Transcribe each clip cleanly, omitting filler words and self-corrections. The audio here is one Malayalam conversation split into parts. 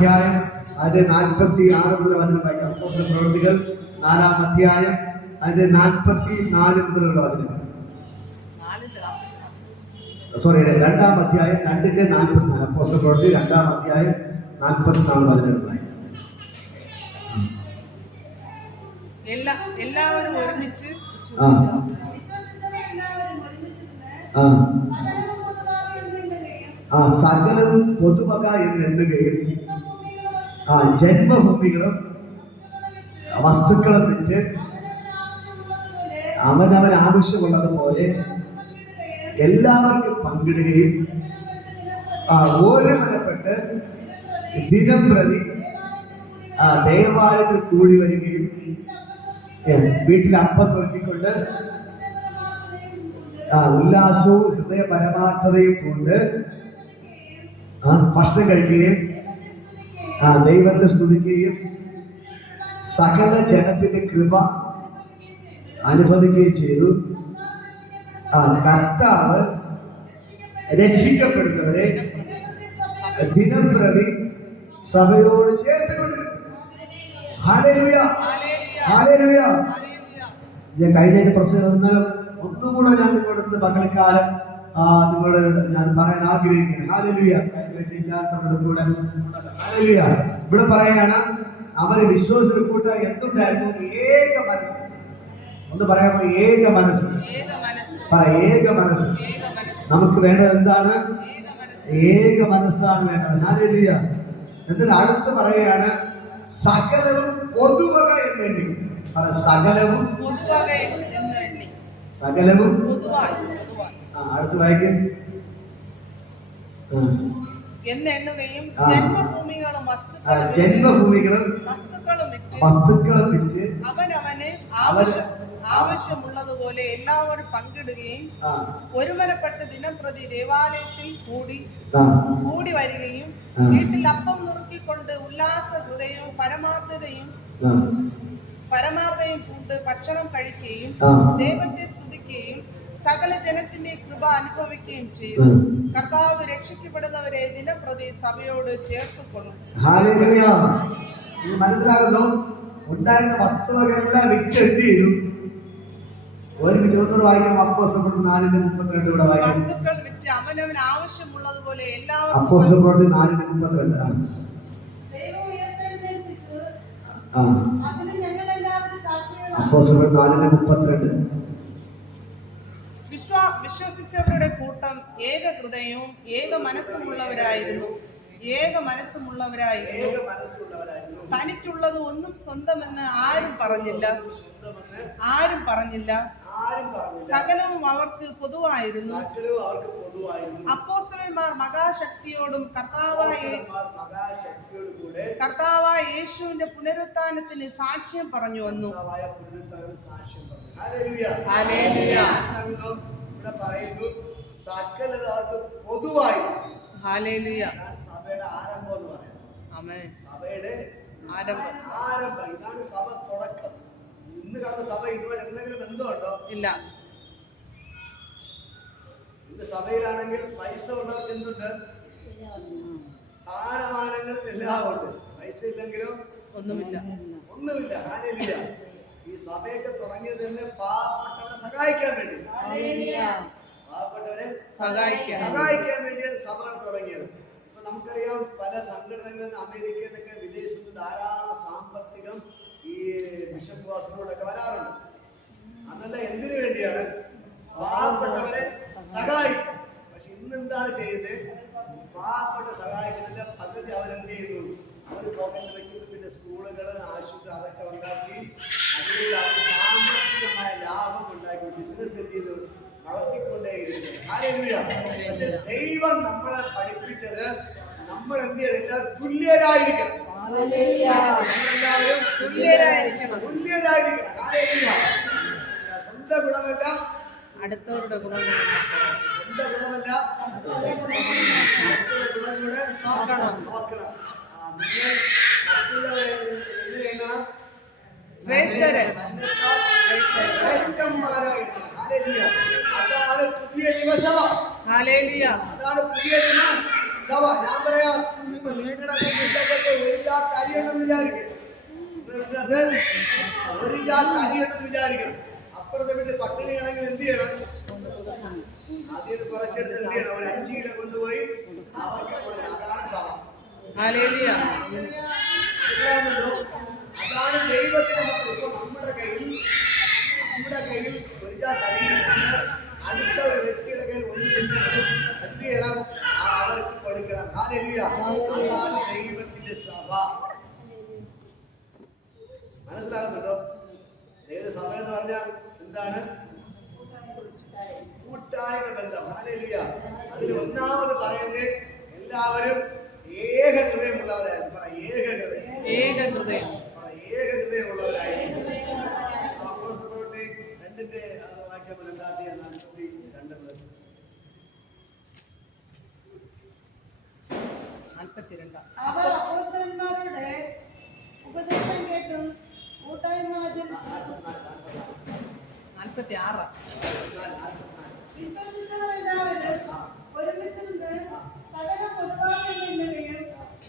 അധ്യായം അതിന്റെ 46 മുതൽ വചനം വായിക്കാം. അപ്പോസ്തല പ്രവൃത്തികൾ 4-ാം അധ്യായം അതിന്റെ 44 മുതലുള്ള വചനം. 2-ാം അധ്യായം 2-ന്റെ 44. അപ്പോസ്തല പ്രവൃത്തി 2-ാം അധ്യായം 44 വചനങ്ങളായി. എല്ലാവരും ഒരുമിച്ച് സകലം പൊതുവക എന്ന് എണ്ണുകയും ജന്മഭൂമികളും വസ്തുക്കളും വിറ്റ് അവനവൻ ആവശ്യമുള്ളതുപോലെ എല്ലാവർക്കും പങ്കിടുകയും ഓരോമനപ്പെട്ട് ദിനം പ്രതി ദേവാലയത്തിൽ കൂടി വരികയും വീട്ടിൽ അപ്പം നോക്കിക്കൊണ്ട് ഉല്ലാസവും ഹൃദയ പരമാർത്ഥതയും കൊണ്ട് ഭക്ഷണം കഴിക്കുകയും ദൈവത്തെ സ്തുതിക്കുകയും സകല ജനത്തിന്റെ കൃപ അനുഭവിക്കുകയും ചെയ്തു. കർത്താവ് രക്ഷിക്കപ്പെടുന്നവരെ ദിനം പ്രതി സഭയോട് ചേർത്തുകൊണ്ടിരുന്നു. Hallelujah, hallelujah. ഞാൻ കഴിഞ്ഞ പ്രശ്നം ഒന്നുകൂടെ ഞാൻ നിങ്ങളുടെ പകൽക്കാലം നിങ്ങളോട് ഞാൻ പറയാൻ ആഗ്രഹിക്കുന്നു. ഹല്ലേലൂയ. ചെയ്യാത്തവരുടെ കൂടെ ഹല്ലേലൂയ. ഇവിടെ പറയാണ് അവരെ വിശ്വാസത്തെ കൂട്ട എന്തുണ്ടായിരുന്നു? ഏക മനസ്സ്. ഒന്ന് പറയാമോ? ഏക മനസ്സ്. ഏക മനസ്സ്. നമുക്ക് വേണ്ടത് എന്താണ്? ഏക മനസ്സാണ് വേണ്ടത്. ഹല്ലേലൂയ. എന്നിട്ട് അടുത്ത് പറയുകയാണ് സകലവും പൊതുവക എന്നെണ്ണി. സകലവും സകലവും അടുത്ത് വായിക്കും. എന്നെണ്ണുകയും ജന്മഭൂമികളും വസ്തുക്കളും വിറ്റ് അവനവന് ആവശ്യമുള്ളതുപോലെ എല്ലാവരും പങ്കിടുകയും ഒരുമനപ്പെട്ട് ദിനം പ്രതി ദേവാലയത്തിൽ കൂടി വരികയും വീട്ടിൽ അപ്പം നുറുക്കിക്കൊണ്ട് ഉല്ലാസ ഹൃദയവും പരമാർത്ഥതയും കൊണ്ട് ഭക്ഷണം കഴിക്കുകയും ദൈവത്തെ സ്തുതിക്കുകയും സകല ജനത്തിന്റെ കൃപ അനുഭവിക്കുകയും ചെയ്തു. കർത്താവ് രക്ഷിക്കപ്പെടുന്നവരെ ദിനം പ്രതി സഭയോട് ചേർത്തുകൊള്ളും. മനസ്സിലാകുന്നു. ഉണ്ടായിരുന്ന വസ്തുവകളെല്ലാം വിറ്റ് എന്ത് ചെയ്തു? ഒരുമിച്ച് ഒന്നുകൂടെ വായിക്കാം. അപ്പോസ്തലർ 4:32 ഇവിടെ വായിക്കാം. വസ്തുക്കൾ വിറ്റ് അവനവൻ ആവശ്യമുള്ളതുപോലെ എല്ലാവരും. അപ്പോസ്തലർ 4:32. അപ്പോസ്തലർ 4:32. വിശ്വസിച്ചവരുടെ കൂട്ടം ഏക ഹൃദയവും ഏക മനസ്സുമുള്ളവരായിരുന്നു. തനിക്കുള്ളത് ഒന്നും സ്വന്തമെന്ന് ആരും പറഞ്ഞില്ല. സകലവും അവർക്ക് പൊതുവായിരുന്നു. അപ്പോസ്തലന്മാർ മഹാശക്തിയോടും കർത്താവായ യേശുവിന്റെ പുനരുത്ഥാനത്തിന് സാക്ഷ്യം പറഞ്ഞു വന്നു. സഭയുടെ ആരംഭം എന്ന് പറയാം. സഭയുടെ ആരംഭം. ഇതാണ് സഭ തുടക്കം. ഇന്ന് കാണുന്ന സഭ ഇതുവരെ എന്തെങ്കിലും ബന്ധമുണ്ടോ? ഇല്ല. ഇന്ന് സഭയിലാണെങ്കിൽ പൈസ ഉള്ളവർക്ക് എന്തുണ്ട്? സ്ഥാനമാനങ്ങളും എല്ലാം ഉണ്ട്. പൈസ ഇല്ലെങ്കിലും ഒന്നുമില്ല. ഹല്ലേലൂയ. ഈ സഭയൊക്കെ തുടങ്ങിയത് തന്നെ പാവപ്പെട്ടവരെ സഹായിക്കാൻ വേണ്ടി. പാവപ്പെട്ടവരെ സഹായിക്കാൻ വേണ്ടിയാണ് സഭ തുടങ്ങിയത്. ഇപ്പൊ നമുക്കറിയാം പല സംഘടനകളിൽ അമേരിക്കയിൽ നിന്നൊക്കെ വിദേശത്ത് ധാരാളം സാമ്പത്തികം ഈ ബിഷപ്പ് വാസനോടൊക്കെ വരാറുണ്ട്. അതല്ല എന്തിനു വേണ്ടിയാണ്? പാവപ്പെട്ടവരെ സഹായിക്കും. പക്ഷെ ഇന്ന് എന്താണ് ചെയ്യുന്നത്? പാവപ്പെട്ട സഹായിക്കുന്നില്ല. പദ്ധതി അവരെന്ത് ചെയ്യുന്നു? അവർ പോക്കറ്റിൽ വെക്കുന്നു. പിന്നെ സ്കൂളുകൾ, ആശുപത്രി അതൊക്കെ ഉണ്ടാക്കി അതിലൂടെ അവർ സാമ്പത്തികമായ ലാഭം ഉണ്ടാക്കി ബിസിനസ് എന്ത് ചെയ്തു? വളർത്തിക്കൊണ്ടേയിരുന്നു. പക്ഷെ ദൈവം നമ്മളെ പഠിപ്പിച്ചത് നമ്മൾ എന്ത് ചെയ്യണം? എല്ലാവരും തുല്യരായിരിക്കണം. സ്വന്തം ഗുണമല്ല, അടുത്തവരുടെ ഗുണമല്ല, ഗുണം കൂടെ നോക്കണം. അതാണ് പുതിയ നിയമസഭ. അതാണ് പുതിയ സഭ. ഞാൻ പറയാം, ഇപ്പൊ നിങ്ങളുടെ അരിയണമെന്ന് വിചാരിക്കും. അത് ഒരു ചാക്ക് അരിയണമെന്ന് വിചാരിക്കണം. അപ്പുറത്തെ വീട്ടിൽ പട്ടിണിയാണെങ്കിൽ എന്ത് ചെയ്യണം? ആദ്യം കുറച്ചെടുത്ത് എന്ത് ചെയ്യണം? ഒരു 5 കിലോ കൊണ്ടുപോയി അവർക്ക് കൊടുക്കണം. അതാണ് സഭ. ഹല്ലേലൂയ. അതാണ് ദൈവത്തിന്റെ മക്കൾ. ഇപ്പൊ നമ്മുടെ കയ്യിൽ ഒരു ചാക്ക് അരി അടുത്ത ഒരു വ്യക്തിയുടെ കയ്യിൽ എന്ത് ചെയ്യണം? അവർക്ക് കൊടുക്കണം. ഹല്ലേലൂയ. അതാണ് ദൈവത്തിന്റെ സഭ. മനസ്സിലാകുന്നുണ്ടോ? ദൈവസഭ എന്ന് പറഞ്ഞാൽ എന്താണ്? കൂട്ടായ്മ ബന്ധം. ഹല്ലേലൂയ. അതിൽ ഒന്നാമത് പറയുന്നത് എല്ലാവരും ഏക ഹൃദയമുള്ളവരായിരുന്നു. പറ ഏക ഹൃദയം. ഏക ഹൃദയം. ഏക ഹൃദയമുള്ളവരായിരുന്നു. അപ്പോസ്തലപ്രവൃത്തി 2-ന്റെ വാക്യം 2:42. 42. അവർ അപ്പോസ്തലന്മാരുടെ ഉപദേശം കേട്ടും കൂട്ടായ്മ ആചരിച്ച് 46. വിശ്വസിച്ചവരെല്ലാവരും ഒരുമിച്ചിരുന്ന് സകല പൊതുവാക്കുകയും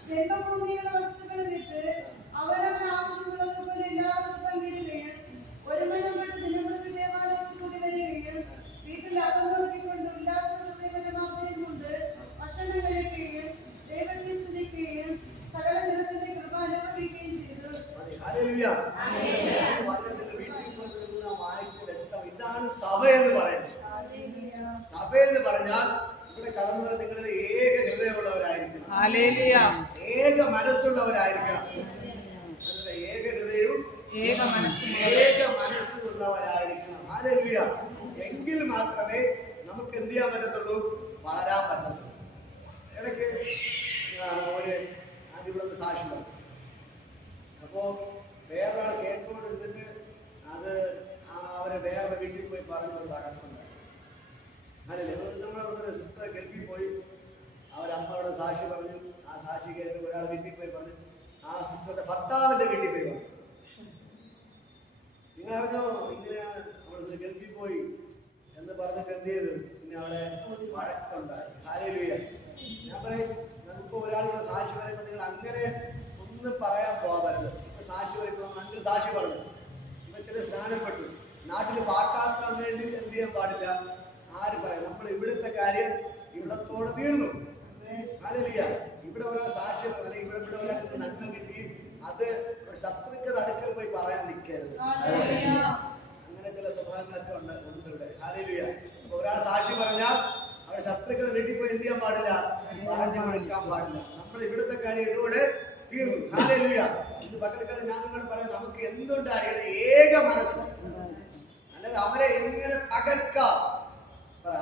ജന്മഭൂമിയുടെ വസ്തുക്കളെ വിറ്റ് അവരവർ ആവശ്യമുള്ളതുപോലെ എല്ലാവർക്കും പങ്കിടുകയും ഒരു മനം കൊണ്ട് ദിനപ്രതി ദേവാലയത്തിൽ കൂടി വരികയും വീട്ടിൽ അപ്പം നോക്കിക്കൊണ്ട് ഉല്ലാസമാർദ്ദം കൊണ്ട് ഭക്ഷണം കഴിക്കുകയും ദൈവത്തെ സ്തുതിക്കുകയും സകല ജനത്തിന്റെ കൃപ അനുഭവിക്കുകയും ചെയ്തു. ഇതാണ് സഭ എന്ന് പറയുന്നത്. സഭ എന്ന് പറഞ്ഞാൽ ഇവിടെ കടന്നു വന്ന നിങ്ങൾ ഏക ഹൃദയമുള്ളവരായിരിക്കണം. ഹല്ലേലൂയ. ഏക മനസ്സുള്ളവരായിരിക്കണം. ഏക ഹൃദയവും ഏക മനസ്സുള്ളവരായിരിക്കണം. ഹല്ലേലൂയ. എങ്കിൽ മാത്രമേ നമുക്ക് എന്ത് ചെയ്യാൻ പറ്റത്തുള്ളൂ? വളരാൻ പറ്റത്തുള്ളൂ. ഇടയ്ക്ക് ഒരു ഇവിടെ സാക്ഷി പറഞ്ഞു. അപ്പോ വേറൊരാൾ കേട്ടുകൊണ്ടിരുന്നിട്ട് അത് അവരെ വേറെ വീട്ടിൽ പോയി പറഞ്ഞ ഒരു വഴക്കുണ്ടായി. അതല്ലേ നമ്മളവിടെ സിസ്റ്റർ ഗൾഫിൽ പോയി അവരമ്മയുടെ സാക്ഷി പറഞ്ഞു. ആ സാക്ഷി കേട്ട് ഒരാൾ വീട്ടിൽ പോയി പറഞ്ഞു. ആ സിസ്റ്ററുടെ ഭർത്താവിന്റെ വീട്ടിൽ പോയി പറഞ്ഞു. നിങ്ങൾ അറിഞ്ഞോ ഇങ്ങനെയാണ് അവിടെ ഗൾഫിൽ പോയി എന്ന് പറഞ്ഞിട്ട് എന്ത് ചെയ്തു? പിന്നെ അവിടെ വഴക്കുണ്ടായി. ഹല്ലേലൂയ. ഞാൻ പറയും, നമുക്ക് ഒരാളുടെ സാക്ഷി പറയുമ്പോൾ നിങ്ങൾ അങ്ങനെ ഒന്നും പറയാൻ പോകരുത്. ഇപ്പൊ സാക്ഷി പറയുമ്പോൾ അങ്ങനെ സാക്ഷി പറഞ്ഞു. ഇപ്പൊ ചില സ്നാനപ്പെട്ടു നാട്ടിൽ പാട്ടാക്കാൻ വേണ്ടി എന്ത് ചെയ്യാൻ പാടില്ല. ആര് പറയാം? നമ്മൾ ഇവിടുത്തെ കാര്യം ഇവിടത്തോട് തീർന്നു. ഹല്ലേലൂയ. ഇവിടെ ഒരാൾ സാക്ഷി അല്ലെങ്കിൽ ഇവിടെ ഒരാൾക്ക് നന്മ കിട്ടി അത് ശത്രുക്കളുടെ അടുക്കൽ പോയി പറയാൻ നിൽക്കരുത്. അങ്ങനെ ചില സ്വഭാവങ്ങളൊക്കെ ഉണ്ട് ഇവിടെ. ഹല്ലേലൂയ. അപ്പൊ ഒരാൾ സാക്ഷി പറഞ്ഞാൽ അവിടെ ശത്രുക്കളുടെ വീട്ടിൽ പോയി എന്ത് ചെയ്യാൻ പാടില്ല? പറഞ്ഞു കൊടുക്കാൻ പാടില്ല. നമ്മൾ ഇവിടുത്തെ കാര്യം ഇതോടെ തീർന്നു. ഹല്ലേലൂയ. ഇന്ന് പക്കൽക്കാലം ഞാൻ നിങ്ങളോട് പറയാം, നമുക്ക് എന്തുണ്ടായിരിക്കണം? ഏക മനസ്സ്. അല്ലെങ്കിൽ അവരെ എങ്ങനെ തകർക്കാം,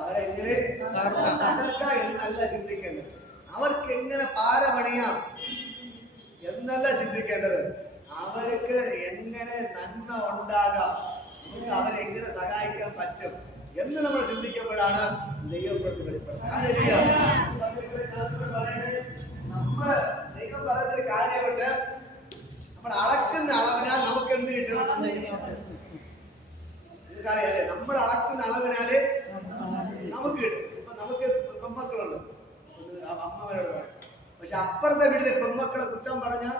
അവരെ എങ്ങനെ തകർക്കാം എന്നല്ല ചിന്തിക്കേണ്ടത്. അവർക്ക് എങ്ങനെ പാര പണിയാം എന്നല്ല ചിന്തിക്കേണ്ടത്. അവർക്ക് എങ്ങനെ നന്മ ഉണ്ടാകാം, നമുക്ക് അവരെ എങ്ങനെ സഹായിക്കാൻ പറ്റും എന്ന് നമ്മൾ ചിന്തിക്കുമ്പോഴാണ് ദൈവം വെളിപ്പെടുന്നത്. നമ്മൾ ദൈവം പറയുന്നൊരു കാര്യമുണ്ട്. നമ്മൾ അളക്കുന്ന അളവിനാൽ നമുക്ക് എന്ത് കിട്ടും? നിങ്ങൾക്കറിയാലേ, നമ്മൾ അളക്കുന്ന അളവിനാല് നമുക്ക് കിട്ടും. ഇപ്പൊ നമുക്ക് പെൺമക്കളുണ്ട്, അമ്മമാരോട് പറയും. പക്ഷെ അപ്പുറത്തെ വീട്ടിലെ പെൺമക്കളെ കുറ്റം പറഞ്ഞാൽ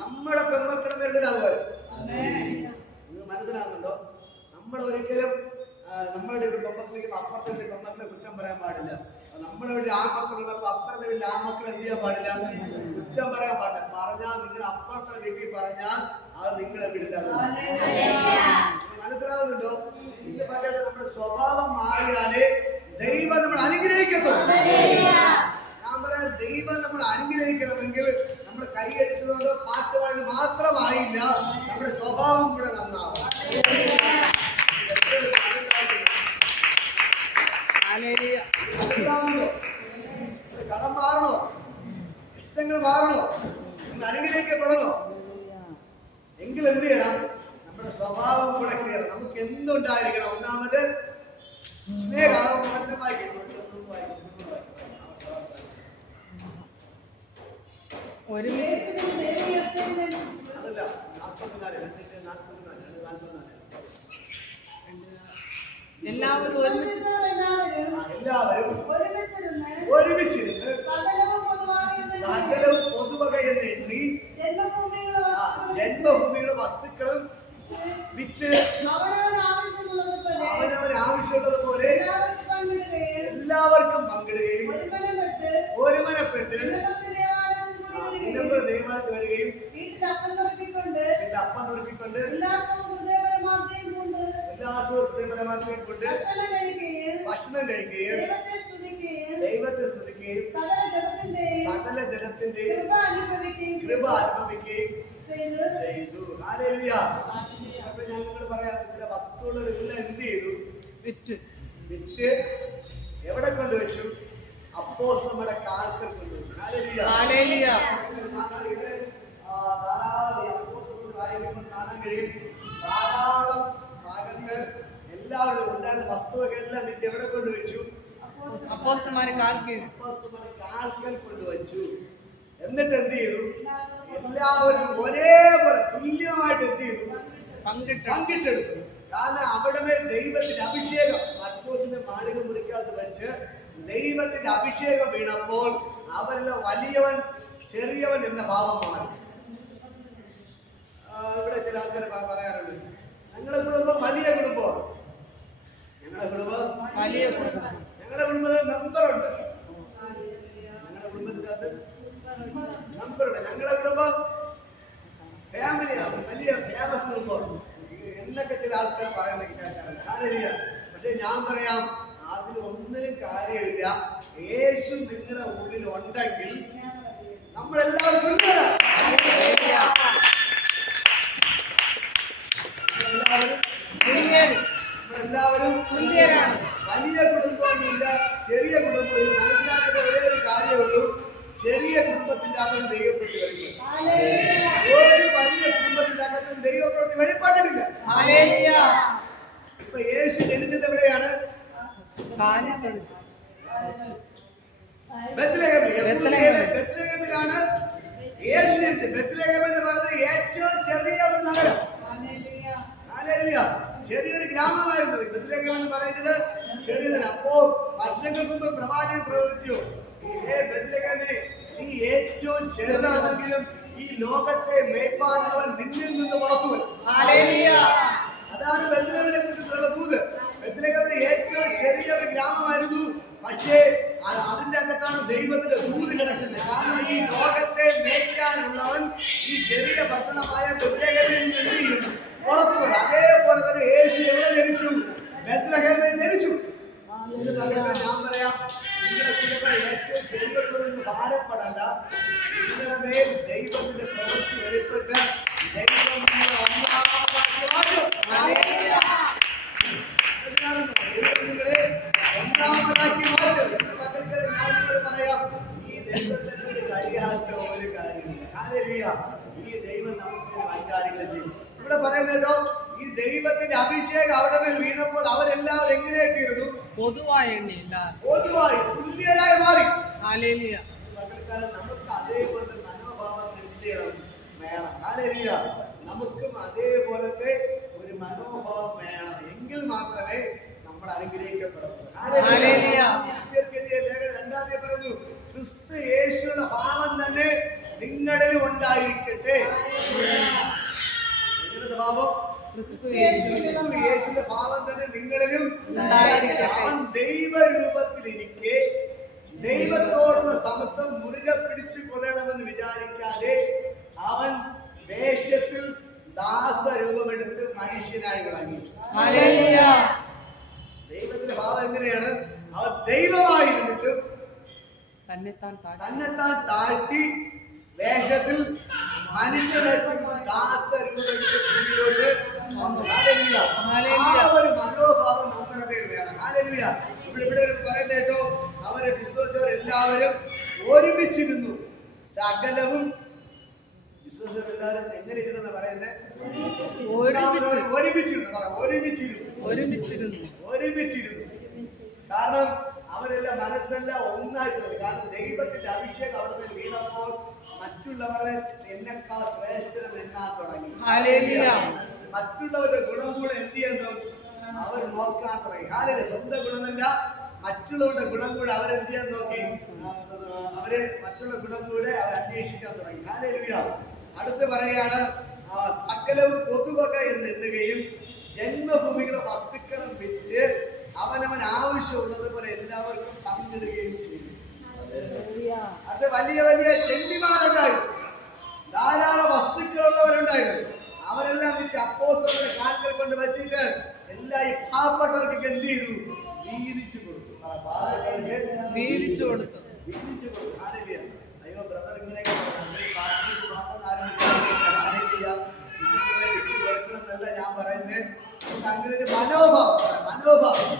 നമ്മുടെ പെൺമക്കളെ വരുന്നത് അതുപോലെ. നിങ്ങൾ മനസ്സിലാകുന്നുണ്ടോ? നമ്മൾ ഒരിക്കലും നമ്മളുടെ പെൺമക്കളിലേക്ക് അപ്പുറത്തെ വീട്ടിൽ പെൺമക്കളെ കുറ്റം പറയാൻ പാടില്ല. നമ്മുടെ വീട്ടിൽ ആൺമക്കളുള്ളപ്പോ അപ്പുറത്തെ വീട്ടിൽ ആൺമക്കളെ എന്ത് ചെയ്യാൻ പാടില്ല? കുറ്റം പറയാൻ പാടില്ല. പറഞ്ഞാൽ നിങ്ങൾ അപ്പുറത്തെ വീട്ടിൽ പറഞ്ഞാൽ അത് നിങ്ങളെ വീട്ടിലാകും. മനസ്സിലാകുന്നുണ്ടോ? ഇതിന്റെ പകരം നമ്മുടെ സ്വഭാവം മാറിയാലേ ദൈവം നമ്മൾ അനുഗ്രഹിക്കത്തുള്ളൂ. ഞാൻ പറയാം, ദൈവം നമ്മൾ അനുഗ്രഹിക്കണമെങ്കിൽ നമ്മൾ കൈയടിച്ചതുകൊണ്ടോ പാട്ടുപാടി മാത്രമായില്ല, നമ്മുടെ സ്വഭാവം കൂടെ നന്നാവും. കടം മാറണോ? ഇഷ്ടങ്ങൾ മാറണോ? നിങ്ങൾ അനുഗ്രഹിക്കപ്പെടണോ? എങ്കിൽ എന്ത് ചെയ്യണം? നമ്മുടെ സ്വഭാവം കൂടെ ക്ലിയർ. നമുക്ക് എന്തുണ്ടായിരിക്കണം? ഒന്നാമത് സ്നേഹം. അതല്ല 44 എല്ലാവരും ഒരുമിച്ചിരുന്ന് സകലവും പൊതുവക എന്ന് എന്ന് എണ്ണി ജന്മഭൂമിയിലുള്ള ജന്മഭൂമിയുടെ വസ്തുക്കളും വിറ്റ് അവനവൻ ആവശ്യമുള്ളതുപോലെ എല്ലാവർക്കും പങ്കിടുകയും ഒരുമനപ്പെട്ട് ദേവാലയത്തിൽ വരികയും വീട്ടിൽ അപ്പം നിർത്തിക്കൊണ്ട് ഉല്ലാസപരമാക്കുകയും കൊണ്ട് ഭക്ഷണം കഴിക്കുകയും ദൈവത്തെ സ്തുതിക്കുകയും സകല ജനത്തിന്റെ കൃപ അനുഭവിക്കുകയും ചെയ്തു. ഹല്ലേലൂയ. അപ്പൊ ഞങ്ങൾ പറയാം, ഇവിടെ വസ്തുക്കളെല്ലാം എന്ത് ചെയ്തു? വിറ്റ് എവിടെ കൊണ്ടുവച്ചു? അപ്പോസ്തലന്മാരുടെ കാൽക്കൽ കൊണ്ടുവച്ചു. ഹല്ലേലൂയ. കാണാൻ കഴിയും. ധാരാളം ഭാഗത്ത് എല്ലാവരും ഉണ്ടായിരുന്ന വസ്തുവകളെല്ലാം വിറ്റ് എവിടെ കൊണ്ടുവച്ചു? അപ്പോസ്തലന്മാരുടെ കാൽക്കൽ കൊണ്ടുവച്ചു. എന്നിട്ട് എന്ത് ചെയ്തു? എല്ലാവരും ഒരേപോലെ തുല്യമായിട്ട് എന്ത് ചെയ്തു? പങ്കിട്ടെടുത്തു. കാരണം അവിടെ മേൽ ദൈവത്തിന്റെ അഭിഷേകം, മർക്കോസിന്റെ മാളിക മുറിക്കകത്ത് വെച്ച് ദൈവത്തിന്റെ അഭിഷേകം വീണപ്പോൾ അവരെല്ലാം വലിയവൻ ചെറിയവൻ എന്ന ഭാവം മാറി. ഇവിടെ ചില ആൾക്കാർ പറയാറുണ്ട്, ഞങ്ങളുടെ കുടുംബം വലിയ കുടുംബമാണ്, ഞങ്ങളുടെ കുടുംബത്തിൽ മെമ്പറുണ്ട്, ഞങ്ങളുടെ കുടുംബത്തിനകത്ത് മെമ്പറുണ്ട്, ഞങ്ങളുടെ കുടുംബം ഫാമിലിയാണ്, വലിയ ഫേമസ് കുടുംബമാണ് എന്നൊക്കെ ചില ആൾക്കാർ പറയുന്നത് കേൾക്കാറുണ്ട്. ഹല്ലേലൂയ. പക്ഷെ ഞാൻ പറയാം, അതിലൊന്നിനും കാര്യമില്ല. യേശു നിങ്ങളുടെ ഉള്ളിൽ ഉണ്ടെങ്കിൽ നമ്മളെല്ലാവരും തുല്യരാണ്. നമ്മളെല്ലാവരും തുല്യരാണ്. വലിയ കുടുംബമൊന്നുമില്ല, ചെറിയ കുടുംബമില്ല. മനസ്സിലാക്കേണ്ട ഒരേ ഒരു കാര്യമുള്ളൂ, ചെറിയ കുടുംബത്തിന്റെ അകത്ത് ദൈവപ്രവൃത്തി വെളിപ്പെടും. ഒരു വലിയ കുടുംബത്തിന്റെ അകത്ത് ദൈവപ്രവൃത്തി വെളിപ്പെട്ടിട്ടില്ല. ഇപ്പൊ യേശു ജനിച്ചത് എവിടെയാണ്? ബെത്ലഹേമിലാണ് യേശു ജനിച്ചത്. ബെത്ലഹേം എന്ന് പറയുന്നത് ഏറ്റവും ചെറിയ ഒരു നഗരം, ചെറിയൊരു ഗ്രാമമായിരുന്നു ബെത്ലഹേം എന്ന് പറയുന്നത്. ചെറിയതല്ല. അപ്പോ വർഷങ്ങൾക്ക് മുമ്പ് പ്രവാചകൻ പ്രവചിച്ചു, ബെത്ലഹേമേ, നീ ഏറ്റവും ചെറുതാണെങ്കിലും ഈ ലോകത്തെ മേയ്പാർന്നവൻ നിന്നിൽ നിന്ന് പുറത്തു വരും. അതാണ് ബെത്ലഹേമിനെ കുറിച്ചുള്ള ദൂത്. ബെത്ലഹേമിലെ ഏറ്റവും ചെറിയ ഒരു ഗ്രാമമായിരുന്നു, പക്ഷേ അതിന്റെ അകത്താണ് ദൈവത്തിന്റെ ദൂത് കിടക്കുന്നത്. കാരണം ഈ ലോകത്തെ മേയ്ക്കാനുള്ളവൻ ഈ ചെറിയ പട്ടണമായ ബെത്ലഹേമിൽ നിന്ന് എന്ത് ചെയ്യും? പുറത്തു വരും. അതേപോലെ തന്നെ യേശു എവിടെ ജനിച്ചു? ബെത്ലഹേമിൽ ജനിച്ചു. ഞാൻ പറയാം, നിങ്ങളുടെ ഏറ്റവും ചെറിയ ഭാരപ്പെടേണ്ട. നിങ്ങളുടെ മേൽ ദൈവത്തിന്റെ പ്രവൃത്തി വെളിപ്പെട്ട് ദൈവം നിങ്ങളെ ഒന്നാമതാക്കി മാറ്റും. ദൈവം നിങ്ങളെ ഒന്നാമതാക്കി മാറ്റും. എന്റെ മക്കൾക്ക് ഞാൻ നിങ്ങളോട് പറയാം, ഈ ദൈവത്തിന് കഴിയാത്ത ഒരു കാര്യമില്ല. ഹല്ലേലൂയ. ഈ ദൈവം നമുക്ക് കാര്യങ്ങൾ ചെയ്യും. ഇവിടെ പറയുന്നല്ലോ, ഈ ദൈവത്തിന്റെ അഭിഷേകം അവിടെ മേൽ വീണപ്പോൾ അവരെല്ലാവരും എങ്ങനെയായിരുന്നു? പൊതുവായി തുല്യരായി മാറി. നമുക്ക് അതേപോലെ മനോഭാവം വേണം. ഹല്ലേലൂയ. നമുക്കും അതേപോലത്തെ ഒരു മനോഭാവം വേണം. എങ്കിൽ മാത്രമേ നമ്മൾ അനുഗ്രഹിക്കപ്പെടുള്ളൂ. ഹല്ലേലൂയ. 2 പറഞ്ഞു, ക്രിസ്തു യേശുവിന്റെ ഭാവം തന്നെ നിങ്ങളിൽ ഉണ്ടായിരിക്കട്ടെ. ഭാവം യേശുവിന്റെ ഭാവം തന്നെ നിങ്ങളിലും അവൻ ദൈവരൂപത്തിലിരിക്കെ ദൈവത്തോടുള്ള സമത്വം മുറുകെ പിടിച്ചു കൊള്ളണമെന്ന് വിചാരിക്കാതെ അവൻ വേഷത്തിൽ ദാസരൂപമെടുത്ത് മനുഷ്യനായി വിളങ്ങി. ദൈവത്തിന്റെ ഭാവം എങ്ങനെയാണ്? അവൻ ദൈവമായിരുന്നിട്ടും തന്നെത്താൻ താഴ്ത്തി വേഷത്തിൽ മനുഷ്യനെത്തുമ്പോൾ ദാസരൂപമെടുത്ത് ഭൂമിയിലോട്ട് വന്നു. ഹല്ലേലൂയ. ആ ഒരു മനോഭാവം നമ്മുടെ പേര് വേണം. ഹല്ലേലൂയ. ഇവിടെ പറയുന്നത് കേട്ടോ, അവരെ വിശ്വസിച്ചവരെല്ലാവരും ഒരുമിച്ചിരുന്നു. സകലവും വിശ്വസിച്ചവരെല്ലാവരും എങ്ങനെ ഇരുന്നെന്ന് പറയുന്നത്? ഒരുമിച്ചിരുന്നു. കാരണം അവരെല്ലാം മനസ്സെല്ലാം ഒന്നായിട്ടുണ്ട്. കാരണം ദൈവത്തിന്റെ അഭിഷേകം അവിടെ വീണപ്പോൾ മറ്റുള്ളവരെ എന്നെക്കാൾ ശ്രേഷ്ഠം എണ്ണാൻ തുടങ്ങി. മറ്റുള്ളവരുടെ ഗുണം കൂടെ എന്ത് ചെയ്യുന്നു? അവർ നോക്കാൻ തുടങ്ങി. സ്വന്തം ഗുണമല്ല, മറ്റുള്ളവരുടെ ഗുണം കൂടെ അവരെന്ത് ചെയ്യാൻ നോക്കി? അവര് മറ്റുള്ള ഗുണം കൂടെ അവർ അന്വേഷിക്കാൻ തുടങ്ങി. ഹല്ലേലൂയ. അടുത്ത് പറയാണ് സകലവും പൊതുവക എന്ന് എണ്ണുകയും ജന്മഭൂമികളെ വസ്തുക്കളും വിറ്റ് അവനവൻ ആവശ്യമുള്ളത് പോലെ എല്ലാവർക്കും പങ്കിടുകയും ചെയ്യും. അത് വലിയ വലിയ ജന്മിമാരുണ്ടായിരുന്നു, ധാരാളം വസ്തുക്കളുള്ളവരുണ്ടായിരുന്നു. അവരെല്ലാം വിറ്റ് അപ്പോസ്തലരുടെ കാൽക്കൽ കൊണ്ട് വെച്ചിട്ട് എല്ലാ ഈ പാവപ്പെട്ടവർക്ക് എന്ത് ചെയ്തു? വീതിച്ചു കൊടുത്തു. വീതിച്ചു കൊടുത്തു. ഹല്ലേലൂയ. ദൈവം ബ്രദർ ഇങ്ങനെയൊക്കെ എന്നല്ല ഞാൻ പറയുന്നത്. അങ്ങനെ ഒരു മനോഭാവം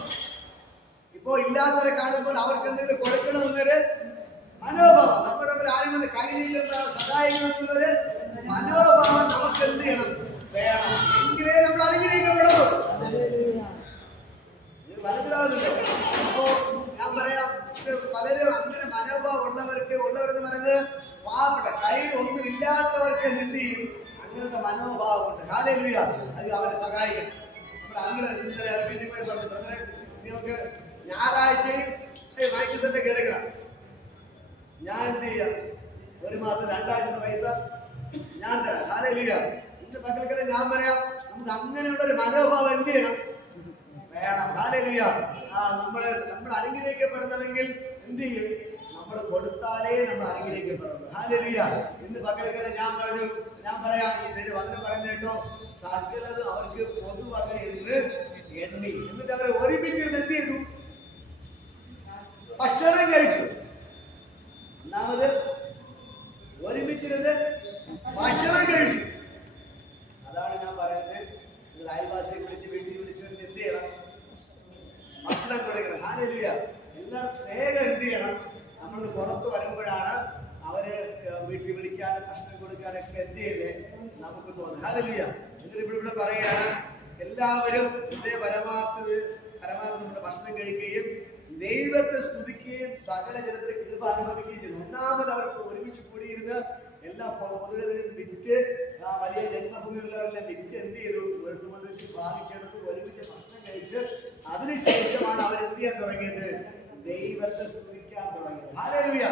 ഇപ്പോ ഇല്ലാത്തവരെ കാണുമ്പോൾ അവർക്ക് എന്തെങ്കിലും കൊടുക്കണമെന്നൊരു മനോഭാവം, നമ്മുടെ മുമ്പിൽ ആരും വന്ന് കൈ നീട്ടുന്ന സഹായിക്കണമെന്നുള്ളൊരു മനോഭാവം നമുക്ക് എന്ത് ചെയ്യണം? വേണം. എങ്കിലേ നമ്മൾ അനുഗ്രഹിക്കപ്പെടുന്നു. ഇത് മനസ്സിലാവുന്നുണ്ടോ? അപ്പോ ഞാൻ പറയാം, പലരും അങ്ങനെ മനോഭാവം ഉള്ളവരെന്ന് പറയുന്നത് പാവപ്പെട്ട കയ്യിൽ ഒന്നും ഇല്ലാത്തവർക്ക് എന്ത് ചെയ്യും? അങ്ങനത്തെ മനോഭാവം ഉണ്ട്. ഹല്ലേലൂയ. അത് അവരെ സഹായിക്കണം. നമ്മൾ അങ്ങനെ വീട്ടിൽ പോയി പറഞ്ഞു, നിങ്ങൾക്ക് ഞായറാഴ്ചയും മൈക്കിസൊക്കെ എടുക്കണം. ഞാൻ എന്ത് ചെയ്യാം? ഒരു മാസം 2 ആഴ്ചത്തെ പൈസ ഞാൻ തരാം. ഹല്ലേലൂയ. ഇന്ന് പകൽക്കല ഞാൻ പറയാം, നമുക്ക് അങ്ങനെയുള്ള ഒരു മനോഭാവം എന്ത് ചെയ്യണം? വേണം. ഹല്ലേലൂയ. നമ്മൾ അനുഗ്രഹിക്കപ്പെടണമെങ്കിൽ എന്ത് ചെയ്യും? നമ്മൾ കൊടുത്താലേ നമ്മൾ അനുഗ്രഹിക്കപ്പെടുന്നു. ഹല്ലേലൂയ. ഇന്ന് പകൽക്കല ഞാൻ പറയാം, ഇതിന് വചനം പറയുന്നത് കേട്ടോ, സകലതും അവർക്ക് പൊതുവക എന്ന് എണ്ണി. എന്നിട്ട് അവരെ ഒരുമിച്ചിരുന്ന് എന്ത് ചെയ്തു? ഭക്ഷണം കഴിച്ചു. ഒന്നാമത് ഒരുമിച്ചിരുന്ന് ഭക്ഷണം കഴിച്ചു. അതാണ് ഞാൻ പറയുന്നത്, നിങ്ങൾ അയൽവാസിയെ വീട്ടിൽ വിളിച്ച് എന്ത് ചെയ്യണം? ഭക്ഷണം കൊടുക്കണം. ഹല്ലേലൂയ. നിങ്ങളുടെ സ്നേഹം എന്ത് ചെയ്യണം? നമ്മൾ പുറത്ത് വരുമ്പോഴാണ് അവരെ വീട്ടിൽ വിളിക്കാനും ഭക്ഷണം കൊടുക്കാനൊക്കെ എന്ത് ചെയ്തേ നമുക്ക് തോന്നുന്നു. ഹല്ലേലൂയ. എന്നിട്ട് ഇവിടെ പറയുകയാണ്, എല്ലാവരും ഇതേ പരമാർത്ഥ നമ്മുടെ ഭക്ഷണം കഴിക്കുകയും ദൈവത്തെ സ്തുതിക്കുകയും സകല ജനത്തിന് കൃപ അനുഭവിക്കുകയും ചെയ്തു. ഒന്നാമത് അവർക്ക് ഒരുമിച്ച് കൂടിയിരുന്ന് എല്ലാ പൊതുവെ വിറ്റ് വലിയ ജന്മഭൂമിയുള്ളവരെല്ലാം വിറ്റ് എന്ത് ചെയ്തു? കൊണ്ട് വെച്ച് ഭാഗിച്ചെടുത്ത് ഒരുമിച്ച് ഭക്ഷണം കഴിച്ച് അതിനുശേഷമാണ് അവർ എന്ത് ചെയ്യാൻ തുടങ്ങിയത്? ദൈവത്തെ സ്തുതിക്കാൻ തുടങ്ങിയത്. ഹല്ലേലൂയ.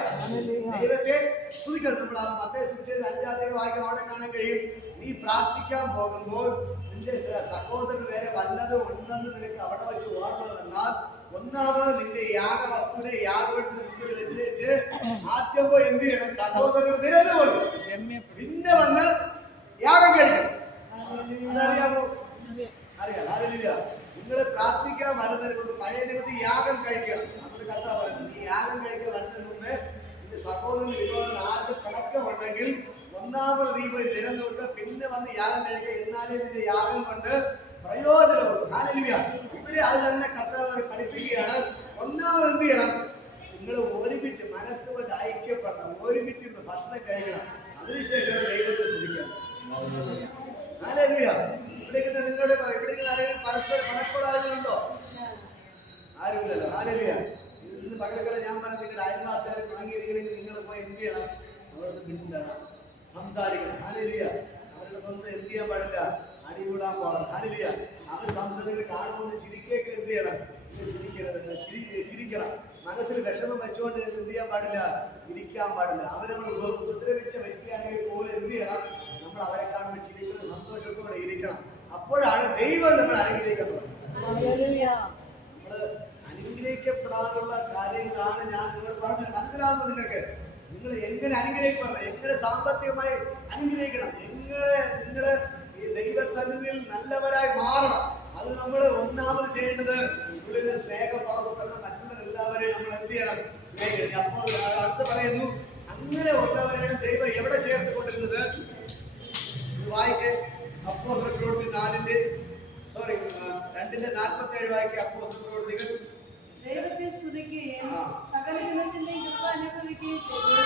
ദൈവത്തെ സ്തുതിക്കാൻ നമ്മൾ മത്തായി സുവിശേഷം 5-ാം വാക്യം അവിടെ കാണാൻ കഴിയും. നീ പ്രാർത്ഥിക്കാൻ പോകുമ്പോൾ നിന്റെ സഹോദരൻ വേറെ വല്ലതും ഉണ്ടെന്ന് നിനക്ക് അവിടെ വെച്ച് ഓർമ്മ. ഒന്നാമത് നിന്റെ യാഗവസ്തുവിനെ യാഗപീഠത്തിന് മുമ്പിൽ വെച്ച് ആദ്യം പോയി എന്ത് ചെയ്യണം? സഹോദരന് നിരന്നുകൊള്ളു. പിന്നെ വന്ന് യാഗം കഴിക്കണം. അതറിയാമോ? അറിയാം. ഹല്ലേലൂയ. നിങ്ങൾ പ്രാർത്ഥിക്കാൻ വരുന്നതിന് മുമ്പ് പഴയ നിമിത്തി യാഗം കഴിക്കണം. നമ്മുടെ കർത്താവ് പറയുന്നത്, ഈ യാഗം കഴിക്കാൻ വരുന്നതിന് മുമ്പ് നിന്റെ സഹോദരന് വിരോധം ആർക്ക് പടക്കമുണ്ടെങ്കിൽ ഒന്നാമത് നീ പോയി നിരന്നുകൊണ്ട് പിന്നെ വന്ന് യാഗം കഴിക്കുക. എന്നാലേ നിന്റെ യാഗം കൊണ്ട് പ്രയോജനമുള്ളൂ. ഹല്ലേലൂയ. ഇവിടെ അത് തന്നെ കർത്താവ് പഠിപ്പിക്കുകയാണ്. ഒന്നാമത് എന്ത് ചെയ്യണം? നിങ്ങൾ ഒരുമിച്ച് മനസ്സുകൊണ്ട് ഐക്യപ്പെടണം, ഒരുമിച്ചിരുന്ന് ഭക്ഷണം കഴിക്കണം. അതിനുശേഷം ദൈവത്തെ സ്തുതിക്കണം. ഹല്ലേലൂയ. ഇവിടെ നിങ്ങളോട് പറയും, ഇവിടെ ആരെങ്കിലും പരസ്പരം പണക്കുള്ള ആളുകളുണ്ടോ? ആരുമില്ലല്ലോ. ഹല്ലേലൂയ. ഇന്ന് പകലക്കല ഞാൻ പറഞ്ഞ നിങ്ങളുടെ അയൽവാസികൾ തുടങ്ങിയിരിക്കണമെങ്കിൽ നിങ്ങൾ പോയി എന്ത് ചെയ്യണം? അവരുടെ പിന്നിലാണ് സംസാരിക്കണം. ഹല്ലേലൂയ. അവരുടെ സ്വന്തം എന്ത് ചെയ്യാൻ പാടില്ല? അടികൂടാൻ പാടില്ല. ഹല്ലേലൂയ. അവർ സംസാരിക്കുന്നത് കാണുമ്പോൾ ചിരിക്കേക്ക് എന്ത് ചെയ്യണം? ചിരിക്കണം. മനസ്സിൽ വിഷമം വെച്ചുകൊണ്ട് എന്ത് ചെയ്യാൻ പാടില്ല? ഇരിക്കാൻ പാടില്ല. അവരെ ഉപദ്രവിച്ച വ്യക്തിയാണെങ്കിൽ പോലും എന്ത് ചെയ്യണം? നമ്മൾ അവരെ കാണുമ്പോൾ ചിരിക്കുന്ന സന്തോഷത്തോടെ ഇരിക്കണം. അപ്പോഴാണ് ദൈവം നമ്മൾ അനുഗ്രഹിക്കുന്നത്. നമ്മൾ അനുഗ്രഹിക്കപ്പെടാനുള്ള കാര്യങ്ങളാണ് ഞാൻ നിങ്ങൾ പറഞ്ഞു. മനസ്സിലാവുന്നു നിങ്ങൾക്ക്? നിങ്ങൾ എങ്ങനെ അനുഗ്രഹിക്കണം, എങ്ങനെ സാമ്പത്തികമായി അനുഗ്രഹിക്കണം, എങ്ങനെ ഈ ദൈവസന്നിധിയിൽ നല്ലവരായി മാറണം. അത് നമ്മൾ ഒന്നാമത് ചെയ്യേണ്ടത് ഇവിടെ സ്നേഹം പകർത്തണം. മറ്റുള്ളവരെല്ലാവരെയും നമ്മൾ എന്ത് ചെയ്യണം? സ്നേഹിക്കണം. അപ്പോൾ അടുത്ത് പറയുന്നു, അങ്ങനെ ഉള്ളവരെയാണ് ദൈവം എവിടെ ചേർത്ത് കൊണ്ടിരുന്നത്? വായിക്ക് അപ്പോസ്തല പ്രവൃത്തി 2:47 വായിക്ക്. അപ്പോസ്തല പ്രവൃത്തികൾ ദൈവത്തെ സ്തുതിക്കുകയും സകല ജനത്തിന്റെയും കൃപ അനുഭവിക്കുകയും ചെയ്തു.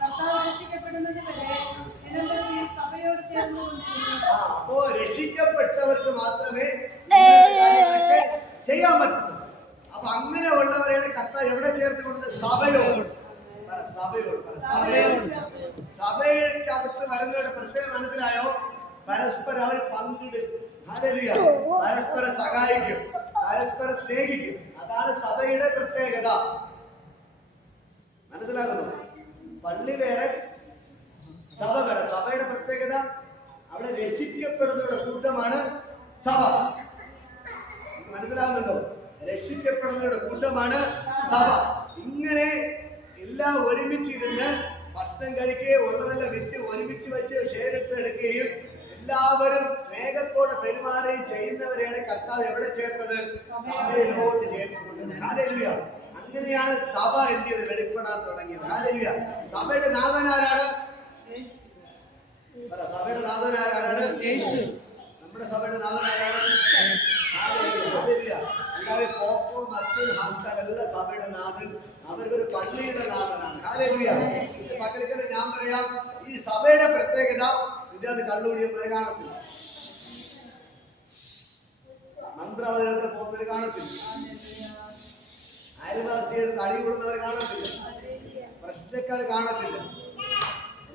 കർത്താവ് രക്ഷിക്കപ്പെടുന്നത് വരെ ദിനംപ്രതി സഭയോട് ചേർന്നുകൊണ്ടിരുന്നു. അപ്പോ രക്ഷിക്കപ്പെട്ടവർക്ക് മാത്രമേ ചെയ്യാൻ പറ്റുള്ളൂ. അപ്പൊ അങ്ങനെ ഉള്ളവരെയാണ് കർത്താവ് എവിടെ ചേർത്ത് കൊണ്ട്? സഭയോട്. സഭയ്ക്കകത്ത് വരുന്നവരുടെ പ്രത്യേകം മനസ്സിലായോ? പരസ്പരം അവർ പങ്കിടും. ഹല്ലേലൂയ. പരസ്പരം സഹായിക്കും, പരസ്പരം സ്നേഹിക്കും. അതാണ് സഭയുടെ പ്രത്യേകത. മനസ്സിലാകുന്നു? പള്ളി വേറെ, സഭ വേറെ. സഭയുടെ പ്രത്യേകത അവിടെ രക്ഷിക്കപ്പെടുന്നവരുടെ കൂട്ടമാണ് സഭ. മനസ്സിലാകുന്നുണ്ടോ? രക്ഷിക്കപ്പെടുന്നവരുടെ കൂട്ടമാണ് സഭ. ഇങ്ങനെ എല്ലാം ഒരുമിച്ചിരുന്ന് ഭക്ഷണം കഴിക്കുകയും ഉള്ളതെല്ലാം വിറ്റ് ഒരുമിച്ച് വെച്ച് ഷെയറിട്ട് എടുക്കുകയും എല്ലാവരും സ്നേഹത്തോടെ പെരുമാറുകയും ചെയ്യുന്നവരെയാണ് കർത്താവ് എവിടെ ചേർത്തത്? സഭയിലോട്ട് ചേർത്തത്. ഹല്ലേലൂയ. അങ്ങനെയാണ് സഭ എന്ത് ചെയ്ത് വെളിപ്പെടാൻ തുടങ്ങിയത്. ഹല്ലേലൂയ. സഭയുടെ നാഥൻ ആരാണ്? സഭയുടെ നാഥൻ ആരാണ്? യേശു. നമ്മുടെ സഭയുടെ നാഥൻ ആരാണ്? ഹല്ലേലൂയ. അല്ലാതെ പോപ്പോ മറ്റു ആൾക്കാരെല്ലാം സഭയുടെ നാഥൻ, അവർക്കൊരു പള്ളിയുടെ നാഥനാണ്. ഹല്ലേലൂയ. ഇത് പകൽക്കല് ഞാൻ പറയാം, ഈ സഭയുടെ പ്രത്യേകത ഇതിനകത്ത് കള്ളുകൂടിയവരെ കാണത്തില്ല, മന്ത്രാവതരത്തിൽ പോകുന്നവർ കാണത്തില്ല, അയൽവാസിയുടെ അടി കൂടുന്നവർ കാണത്തില്ല, പ്രശ്നക്കാർ കാണത്തില്ല.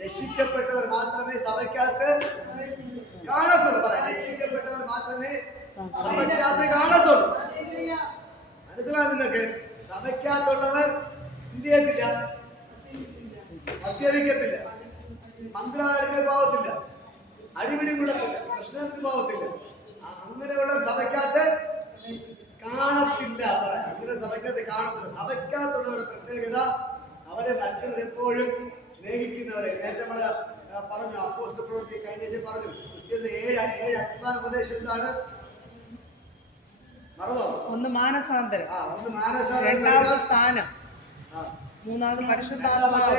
രക്ഷിക്കപ്പെട്ടവർ മാത്രമേ സഭയ്ക്കകത്ത് കാണത്തുള്ളൂ. പറയാം, രക്ഷിക്കപ്പെട്ടവർ മാത്രമേ സഭയ്ക്കകത്ത് കാണത്തുള്ളൂ. മനസ്സിലാകും നിങ്ങൾക്ക്? സഭയ്ക്കകത്തുള്ളവർ എന്ത് ചെയ്യത്തില്ല? മദ്യപിക്കത്തില്ല, മന്ത്രാടികൾ പോകത്തില്ല, അടിപിടി കൂടത്തില്ല, പ്രശ്നത്തിന് പോകത്തില്ല. അങ്ങനെയുള്ള സഭയ്ക്കകത്ത് കാണത്തില്ല. പറയാം, അങ്ങനെ സഭയ്ക്കകത്ത് കാണത്തില്ല. സഭയ്ക്കകത്തുള്ളവരുടെ പ്രത്യേകത അവരെ മറ്റുള്ളവരെപ്പോഴും സ്നേഹിക്കുന്നവരെ. നേരത്തെ നമ്മള് പറഞ്ഞു, അപ്പോസ്തല പ്രവൃത്തി കഴിഞ്ഞ പറഞ്ഞു, ക്രിസ്ത്യന്റെ ഏഴ് അടിസ്ഥാന ഉപദേശം എന്താണ്? മറന്നോ? ഒന്ന് മാനസാന്തരം, ഒന്ന് മാനസാന്തരം, രണ്ടാമത് സ്ഥാനം, മൂന്നാമത് പരിശുദ്ധാത്മാവ്,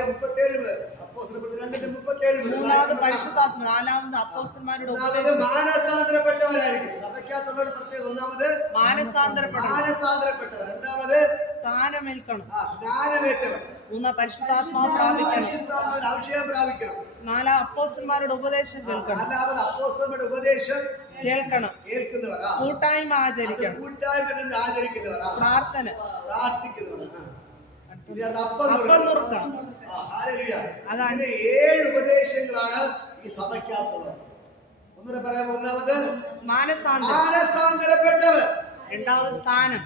മൂന്നാമത് പരിശുദ്ധാത്മ, നാലാമത് അപ്പോസ്തലന്മാരുടെ ഉപദേശം. മാനസാന്തരപ്പെട്ടവരായിരിക്കും സഭയ്ക്കകത്തുള്ളവരുടെ പ്രത്യേകത. ഒന്നാമത് മാനസാന്തരപ്പെട്ടവർ, രണ്ടാമത് സ്ഥാനമേൽക്കണം, സ്നാനമേറ്റവർ, മൂന്നാം പരിശുദ്ധാത്മാവ് പ്രാപിക്കണം, അഭിഷേകം പ്രാപിക്കണം, നാലാം അപ്പോസ്തലന്മാരുടെ ഉപദേശം കേൾക്കണം, നാലാമത് അപ്പോസ്തലന്മാരുടെ ഉപദേശം കേൾക്കണം, കേൾക്കുന്നവർ, കൂട്ടായ്മ ആചരിക്കണം, കൂട്ടായ്മ ആചരിക്കുന്നവർ, പ്രാർത്ഥന, പ്രാർത്ഥിക്കുന്നവർ, അപ്പം നുറുക്കണം. അതാണ് 7 ഉപദേശങ്ങളാണ് ഈ സഭയ്ക്കകത്തുള്ളത്. ഒന്നുകൂടെ പറയാം. ഒന്നാമത് മാനസാന്തരപ്പെട്ടവർ, രണ്ടാമത് സ്ഥാനം,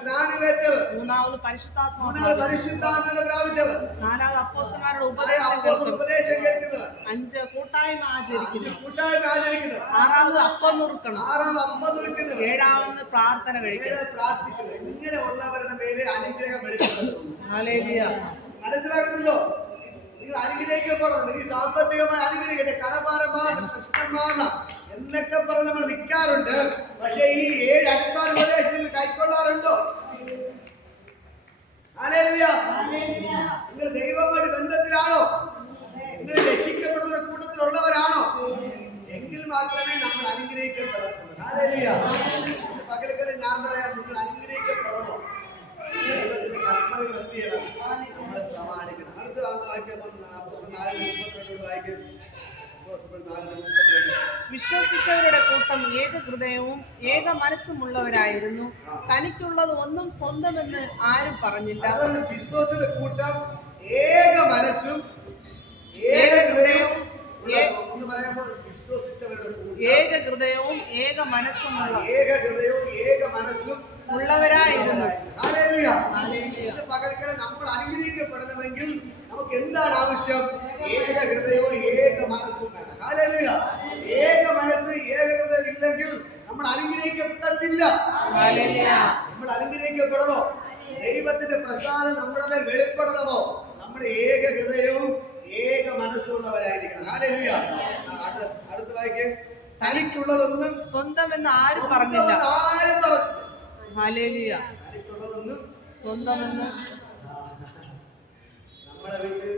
സ്നാനമേറ്റവർ, മൂന്നാമത് പരിശുദ്ധാത്മാവ് പ്രാപിച്ചവർ, നാലാമത് അപ്പോസ്തലന്മാരുടെ ഉപദേശം കേൾക്കുന്നവർ, 5 കൂട്ടായ്മ ആചരിക്കുന്നവർ, ആറാമത് അപ്പം നുറുക്കണം, ഏഴാമത് പ്രാർത്ഥന കഴിക്കണം. ഇങ്ങനെ ഉള്ളവരുടെ മേലെ അനുഗ്രഹം വെളിപ്പെടുത്തുന്നു. ഹല്ലേലൂയ. മനസ്സിലാകുന്നുണ്ടോ? നിങ്ങൾ അനുഗ്രഹിക്കപ്പെടണം. ഈ സാമ്പത്തികമായി അനുഗ്രഹിക്കട്ടെ, കടമാറമാറണം, പ്രശ്നം മാറണം എന്നൊക്കെ പറഞ്ഞ് നമ്മൾ നിൽക്കാറുണ്ട്. പക്ഷെ ഈ 7 അടിസ്ഥാന ഉപദേശങ്ങൾ കൈക്കൊള്ളാറുണ്ടോ? ഹല്ലേലൂയ. നിങ്ങൾ ദൈവവുമായിട്ട് ബന്ധത്തിലാണോ? നിങ്ങൾ രക്ഷിക്കപ്പെടുന്ന കൂട്ടത്തിലുള്ളവരാണോ? എങ്കിൽ മാത്രമേ നമ്മൾ അനുഗ്രഹിക്കപ്പെടത്തുള്ളൂ. ഹല്ലേലൂയ. പകൽക്കല് ഞാൻ പറയാം, നിങ്ങൾ അനുഗ്രഹിക്കപ്പെടണോ? ദൈവത്തിന്റെ കൽപ്പനകൾ എന്ത് ചെയ്യണം? നമ്മൾ പ്രമാണിക്കണം. അടുത്ത വാക്യം വായിക്കും. വിശ്വസിച്ചവരുടെ കൂട്ടം ഏക ഹൃദയവും ഏക മനസ്സുമുള്ളവരായിരുന്നു. തനിക്കുള്ളത് ഒന്നും സ്വന്തമെന്ന് ആരും പറഞ്ഞില്ല. വിശ്വസിച്ചവരുടെ കൂട്ടം ഏക മനസ്സും ഏക ഹൃദയവും, എന്ന് പറയുമ്പോൾ വിശ്വസിച്ചവരുടെ കൂട്ടം ഏക ഹൃദയവും ഏക മനസ്സുമുള്ള, ഏക ഹൃദയവും ഏക മനസ്സും ഉള്ളവരായിരുന്നു. ഹല്ലേലൂയ. പകൽക്കല നമ്മൾ അനുഗ്രഹിക്കപ്പെടണമെങ്കിൽ നമുക്ക് എന്താണ് ആവശ്യം? ഏക ഹൃദയവും ഏക മനസ്സും വേണം. ഹല്ലേലൂയ. ഏക മനസ്സ് ഏക ഹൃദയം ഇല്ലെങ്കിൽ നമ്മൾ അനുഗ്രഹിക്കപ്പെടത്തില്ല. ഹല്ലേലൂയ. നമ്മൾ അനുഗ്രഹിക്കപ്പെടണോ? ദൈവത്തിന്റെ പ്രസാദം നമ്മുടെ മേൽ വെളിപ്പെടണമോ? നമ്മുടെ ഏക ഹൃദയവും ഏക മനസ്സുള്ളവരായിരിക്കണം. ഹല്ലേലൂയ. അടുത്ത വായിക്കേ. തനിക്കുള്ളതൊന്നും സ്വന്തമെന്ന് ആരും പറഞ്ഞില്ല. ആരും പറഞ്ഞു. ഹല്ലേലൂയ. തനിക്കുള്ളതൊന്നും സ്വന്തമെന്ന്. നമ്മുടെ വീട്ടിൽ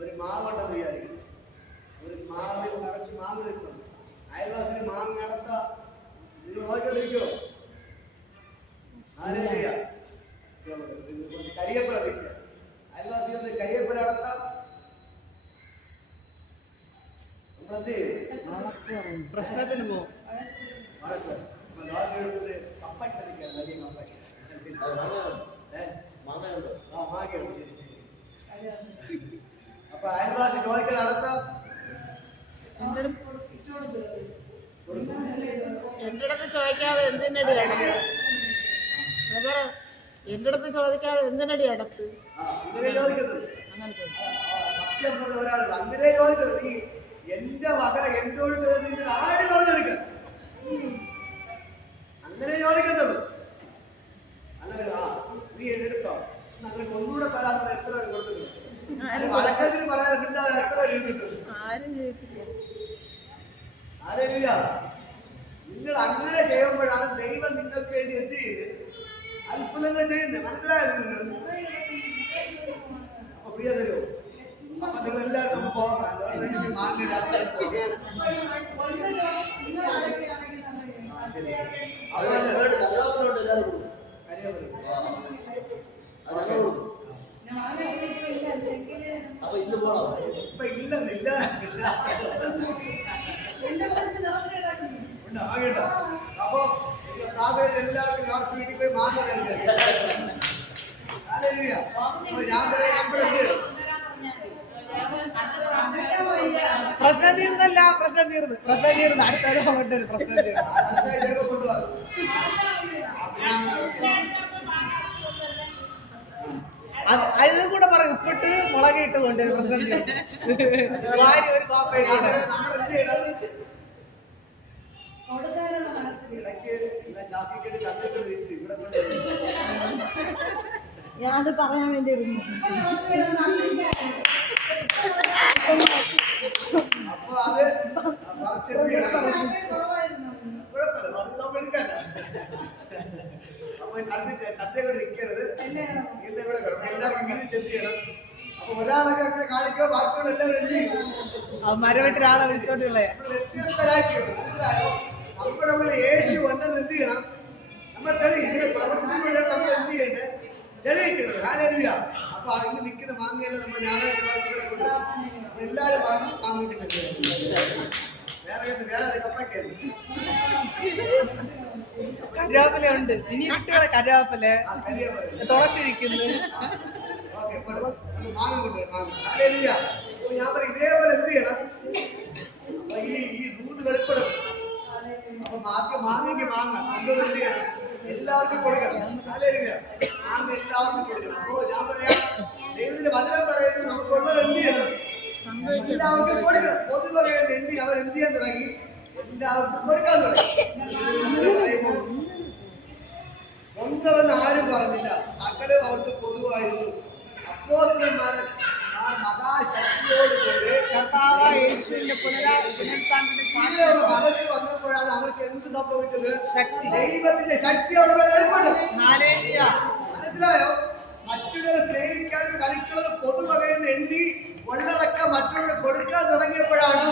ഒരു മാവുണ്ടെന്ന് വിചാരിക്കും. ഒരു മാവിൽ നിറച്ച് മാങ്ങ നിൽക്കുന്നു. അയൽവാസിന് മാങ്ങ അടത്ത നോക്കിക്കൊണ്ടിരിക്കോ? ഹല്ലേലൂയ. കരിയപ്പഴ നിൽക്കുക. അയൽവാസി ഒന്ന് കരിയപ്പഴ അടത്താം. പ്രശ്നത്തിന് പോകും. അപ്പൊ അയൽവാസി ചോദിക്കാൻ നടത്താം. എന്റെ അടുത്ത് ചോദിക്കാതെ എന്തിനടി അടത്ത്? എന്റെ അടുത്ത് ചോദിക്കാതെ എന്തിനടി അടത്ത്? ഇങ്ങനെ ചോദിക്കുന്നത് അങ്ങനെ ചോദിച്ചു. സത്യം പറഞ്ഞ ഒരാൾ അങ്ങനെ ചോദിക്കുന്നത്, നീ എന്റെ വക എന്നോട് നിന്റെ ആടി പറഞ്ഞെടുക്ക, അങ്ങനെ ചോദിക്കത്തുള്ളൂ. അങ്ങനെ നീ എടുത്തോ, അങ്ങനെ ഒന്നുകൂടെ തരാത്ത എത്ര കൊടുത്തിട്ടുണ്ട്, വഴക്കത്തിന് പറയാതെ കിട്ടാതെ എത്ര ഇരുന്നിട്ടുണ്ട്. ഹല്ലേലൂയ. നിങ്ങൾ അങ്ങനെ ചെയ്യുമ്പോഴാണ് ദൈവം നിങ്ങൾക്ക് വേണ്ടി എന്ത് ചെയ്ത് അത്ഭുതങ്ങൾ ചെയ്യുന്നത്. മനസ്സിലായത് നിങ്ങൾ? അപ്പൊ പ്രിയ തരൂ, അപ്പൊ നിങ്ങൾ എല്ലാവരും നമുക്ക് പോകാം. അപ്പൊ ഇന്ന് പോണോ? ഇപ്പൊ ഇല്ലെന്നില്ല ആകേണ്ട. അപ്പൊ എല്ലാവർക്കും ലാസ്റ്റ് വീട്ടിൽ പോയി മാങ്ങ തരുന്നത്. ഞാൻ പറയാം, പ്രശ്നം തീർന്നല്ല, പ്രശ്നം തീർന്നു അടുത്തൊരു കൊണ്ടുവരും. പ്രശ്നം തീർന്നു കൊണ്ടുപോകാം. അത് കൂടെ പറയും, ഉപ്പിട്ട് മുളകിട്ട് കൊണ്ടുവരും. പ്രശ്നം തീർന്നു. വാരി ഒരു കോപ്പയും കൂടെ. നമ്മൾ എന്ത് ചെയ്യണം? ഇടയ്ക്ക് ചാക്കിക്കേട്ട് കത്തിട്ട് വെച്ച് ഇവിടെ ഞാനത് പറയാൻ വേണ്ടി ഇരുന്നു. അപ്പൊ അത് പറിച്ചെന്ത് ചെയ്യണം? കുഴപ്പമില്ല, അത് നമുക്ക് എടുക്കാല്ല. അപ്പൊ കത്തേ കൊണ്ട് നിൽക്കരുത്. ഇല്ല, ഇവിടെ എല്ലാവർക്കും ഇങ്ങനെ ചെന്ത് ചെയ്യണം. അപ്പൊ ഒരാളൊക്കെ അങ്ങനെ കാണിക്കോ, ബാക്കിയുള്ള എല്ലാവരും എന്ത് ചെയ്യും? മരവെട്ടൊരാളെ വിളിച്ചോണ്ടുള്ളേ വ്യത്യസ്തരാക്കിയുണ്ട്. മനസ്സിലായോ? നമ്മുടെ യേശു വന്നത് എന്ത് ചെയ്യണം? നമ്മൾ തെളിയിക്കണം. പ്രവർത്തിക്കുമ്പോഴാണ് നമ്മൾ എന്ത് ചെയ്യേണ്ടത്? തെളിയിക്കുന്നത്. ഹല്ലേലൂയ. അപ്പൊ അതിന് നിൽക്കുന്ന മാങ്ങയെല്ലാം നമ്മൾ ഞായറാഴ്ച അപ്പൊ എല്ലാവരും വാങ്ങിക്കിട്ടുണ്ട്. വേറെ കപ്പയ്ക്കാണ്. കരുവേപ്പില ഉണ്ട്. ഇനി കുട്ടികളെ കരുവേപ്പില, തുളസി ഇരിക്കുന്നു. മാങ്ങ കൊണ്ടുവരും. ഹല്ലേലൂയ. അപ്പൊ ഞാൻ പറയും, ഇതേപോലെ എന്ത് ചെയ്യണം? അപ്പൊ ഈ ദൂത് വെളിപ്പെടും. അപ്പൊ ആദ്യം മാങ്ങയ്ക്ക് മാങ്ങ കൊണ്ടുവന്ന് എന്ത് ചെയ്യണം? എല്ലാവർക്കും കൊടുക്കണം. ഹല്ലേലൂയ. മാങ്ങ എല്ലാവർക്കും കൊടുക്കണം. അപ്പോ ഞാൻ പറയാം, ദൈവത്തിന്റെ വചനം പറയുന്നത് നമുക്കുള്ളത് എന്ത് ചെയ്യണം? എല്ലാവർക്കും കൊടുക്കണം. പൊതുവകയെന്ന് എണ്ണി അവർ എന്ത് ചെയ്യാൻ തുടങ്ങി? എല്ലാവർക്കും കൊടുക്കാൻ തുടങ്ങി. സ്വന്തമെന്ന് ആരും പറഞ്ഞില്ല, സകലം അവർക്ക് പൊതുവായിരുന്നു. അപ്പോസ്തലന്മാരെ ആ മഹാശക്തിയോടുകൂടി കർത്താവായ യേശുവിന്റെ പുനരുത്ഥാനത്തിന്റെ ഇങ്ങനെയുള്ള മനസ്സ് വന്നപ്പോഴാണ് അവർക്ക് എന്ത് സംഭവിച്ചത്? ശക്തി, ദൈവത്തിന്റെ ശക്തി അവിടെ വെളിപ്പെട്ടു. ഹല്ലേലൂയ. മനസ്സിലായോ? മറ്റുള്ളവരെ സ്നേഹിക്കാനും കളിക്കുന്നത് പൊതുവകയെന്ന് എണ്ണി ഉള്ളതൊക്കെ മറ്റുള്ളവർ കൊടുക്കാൻ തുടങ്ങിയപ്പോഴാണ്